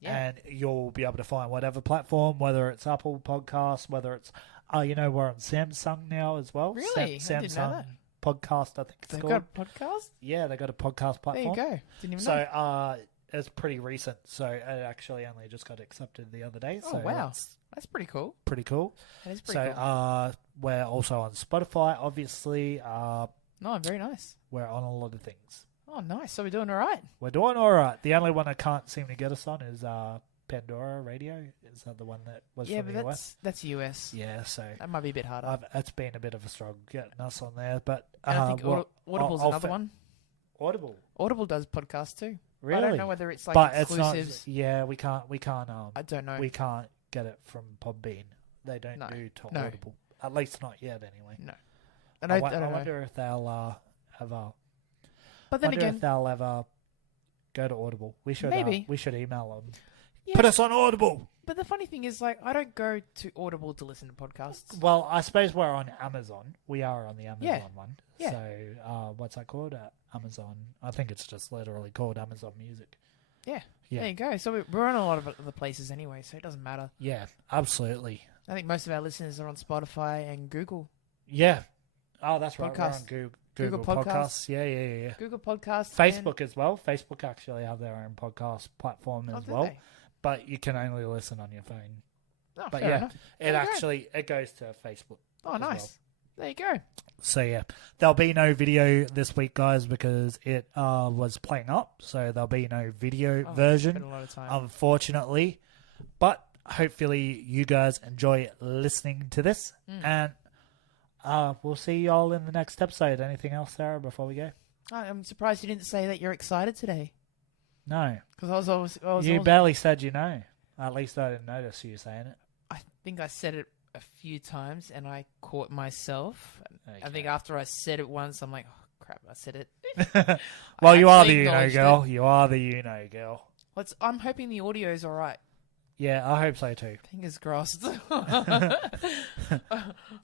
Yeah. And you'll be able to find whatever platform, whether it's Apple Podcasts, whether it's, we're on Samsung now as well. Really? I didn't know Samsung that. Podcast, I think it's They've called. got a podcast? Yeah, they got a podcast There platform. you go. Didn't even know. So it's pretty recent. So it actually only just got accepted the other day. Oh, So wow. that's That's pretty cool. pretty cool. That is pretty So cool. we're also on Spotify, obviously. No, very nice. We're on a lot of things. Oh, nice. So we're doing all right. We're doing all right. The only one I can't seem to get us on is Pandora Radio. Is that the one that was Yeah, from but the US? that's US. Yeah, so That might be a bit harder. it's been a bit of a struggle getting us on there. But And I think well, Audible's I'll another one. Audible. Audible does podcasts too. Really? I don't know whether it's like but exclusives. it's not. Yeah, we can't. I don't know. We can't get it from Podbean. They don't do to Audible. At least not yet, anyway. No. And I I don't know. wonder if they'll ever. But then wonder again, if they'll ever go to Audible. We should. Maybe. We should email them. yeah, Put us on Audible. but the funny thing is, like, I don't go to Audible to listen to podcasts. Well, I suppose we're on Amazon. We are on the Amazon one. Yeah. So, what's that called? Amazon. I think it's just literally called Amazon Music. Yeah. Yeah. There you go. So we're on a lot of other places anyway, so it doesn't matter. Yeah, absolutely. I think most of our listeners are on Spotify and Google. Yeah. Oh, that's right. We're Podcast. on Google Podcasts. Yeah. Google Podcasts. Facebook as well. Facebook actually have their own podcast platform as well, but you can only listen on your phone. Oh, But fair yeah, enough. it goes to Facebook. Oh, as nice. well. There you go. So yeah, there'll be no video this week, guys, because it was playing up. So there'll be no video Spent version, a lot of time. unfortunately. But hopefully you guys enjoy listening to this, and we'll see y'all in the next episode. Anything else, Sarah, before we go? I'm surprised you didn't say that you're excited today. No, Because I was you barely said you know. At least I didn't notice you saying it. I think I said it a few times and I caught myself. I Okay. think after I said it once, I'm like, oh, crap, I said it. Well, I you are actually the you know acknowledged girl. You are the you know girl. I'm hoping the audio's all right. Yeah, I hope so too. Fingers crossed. All right,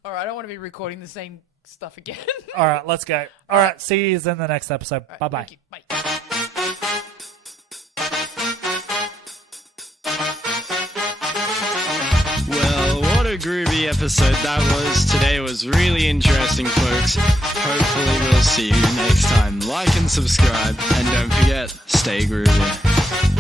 I don't want to be recording the same stuff again. All right, let's go. All right, see you in the next episode. All right, Bye-bye. thank you. Bye. Well, what a groovy episode that was. Today was really interesting, folks. Hopefully we'll see you next time. Like and subscribe, and don't forget, stay groovy.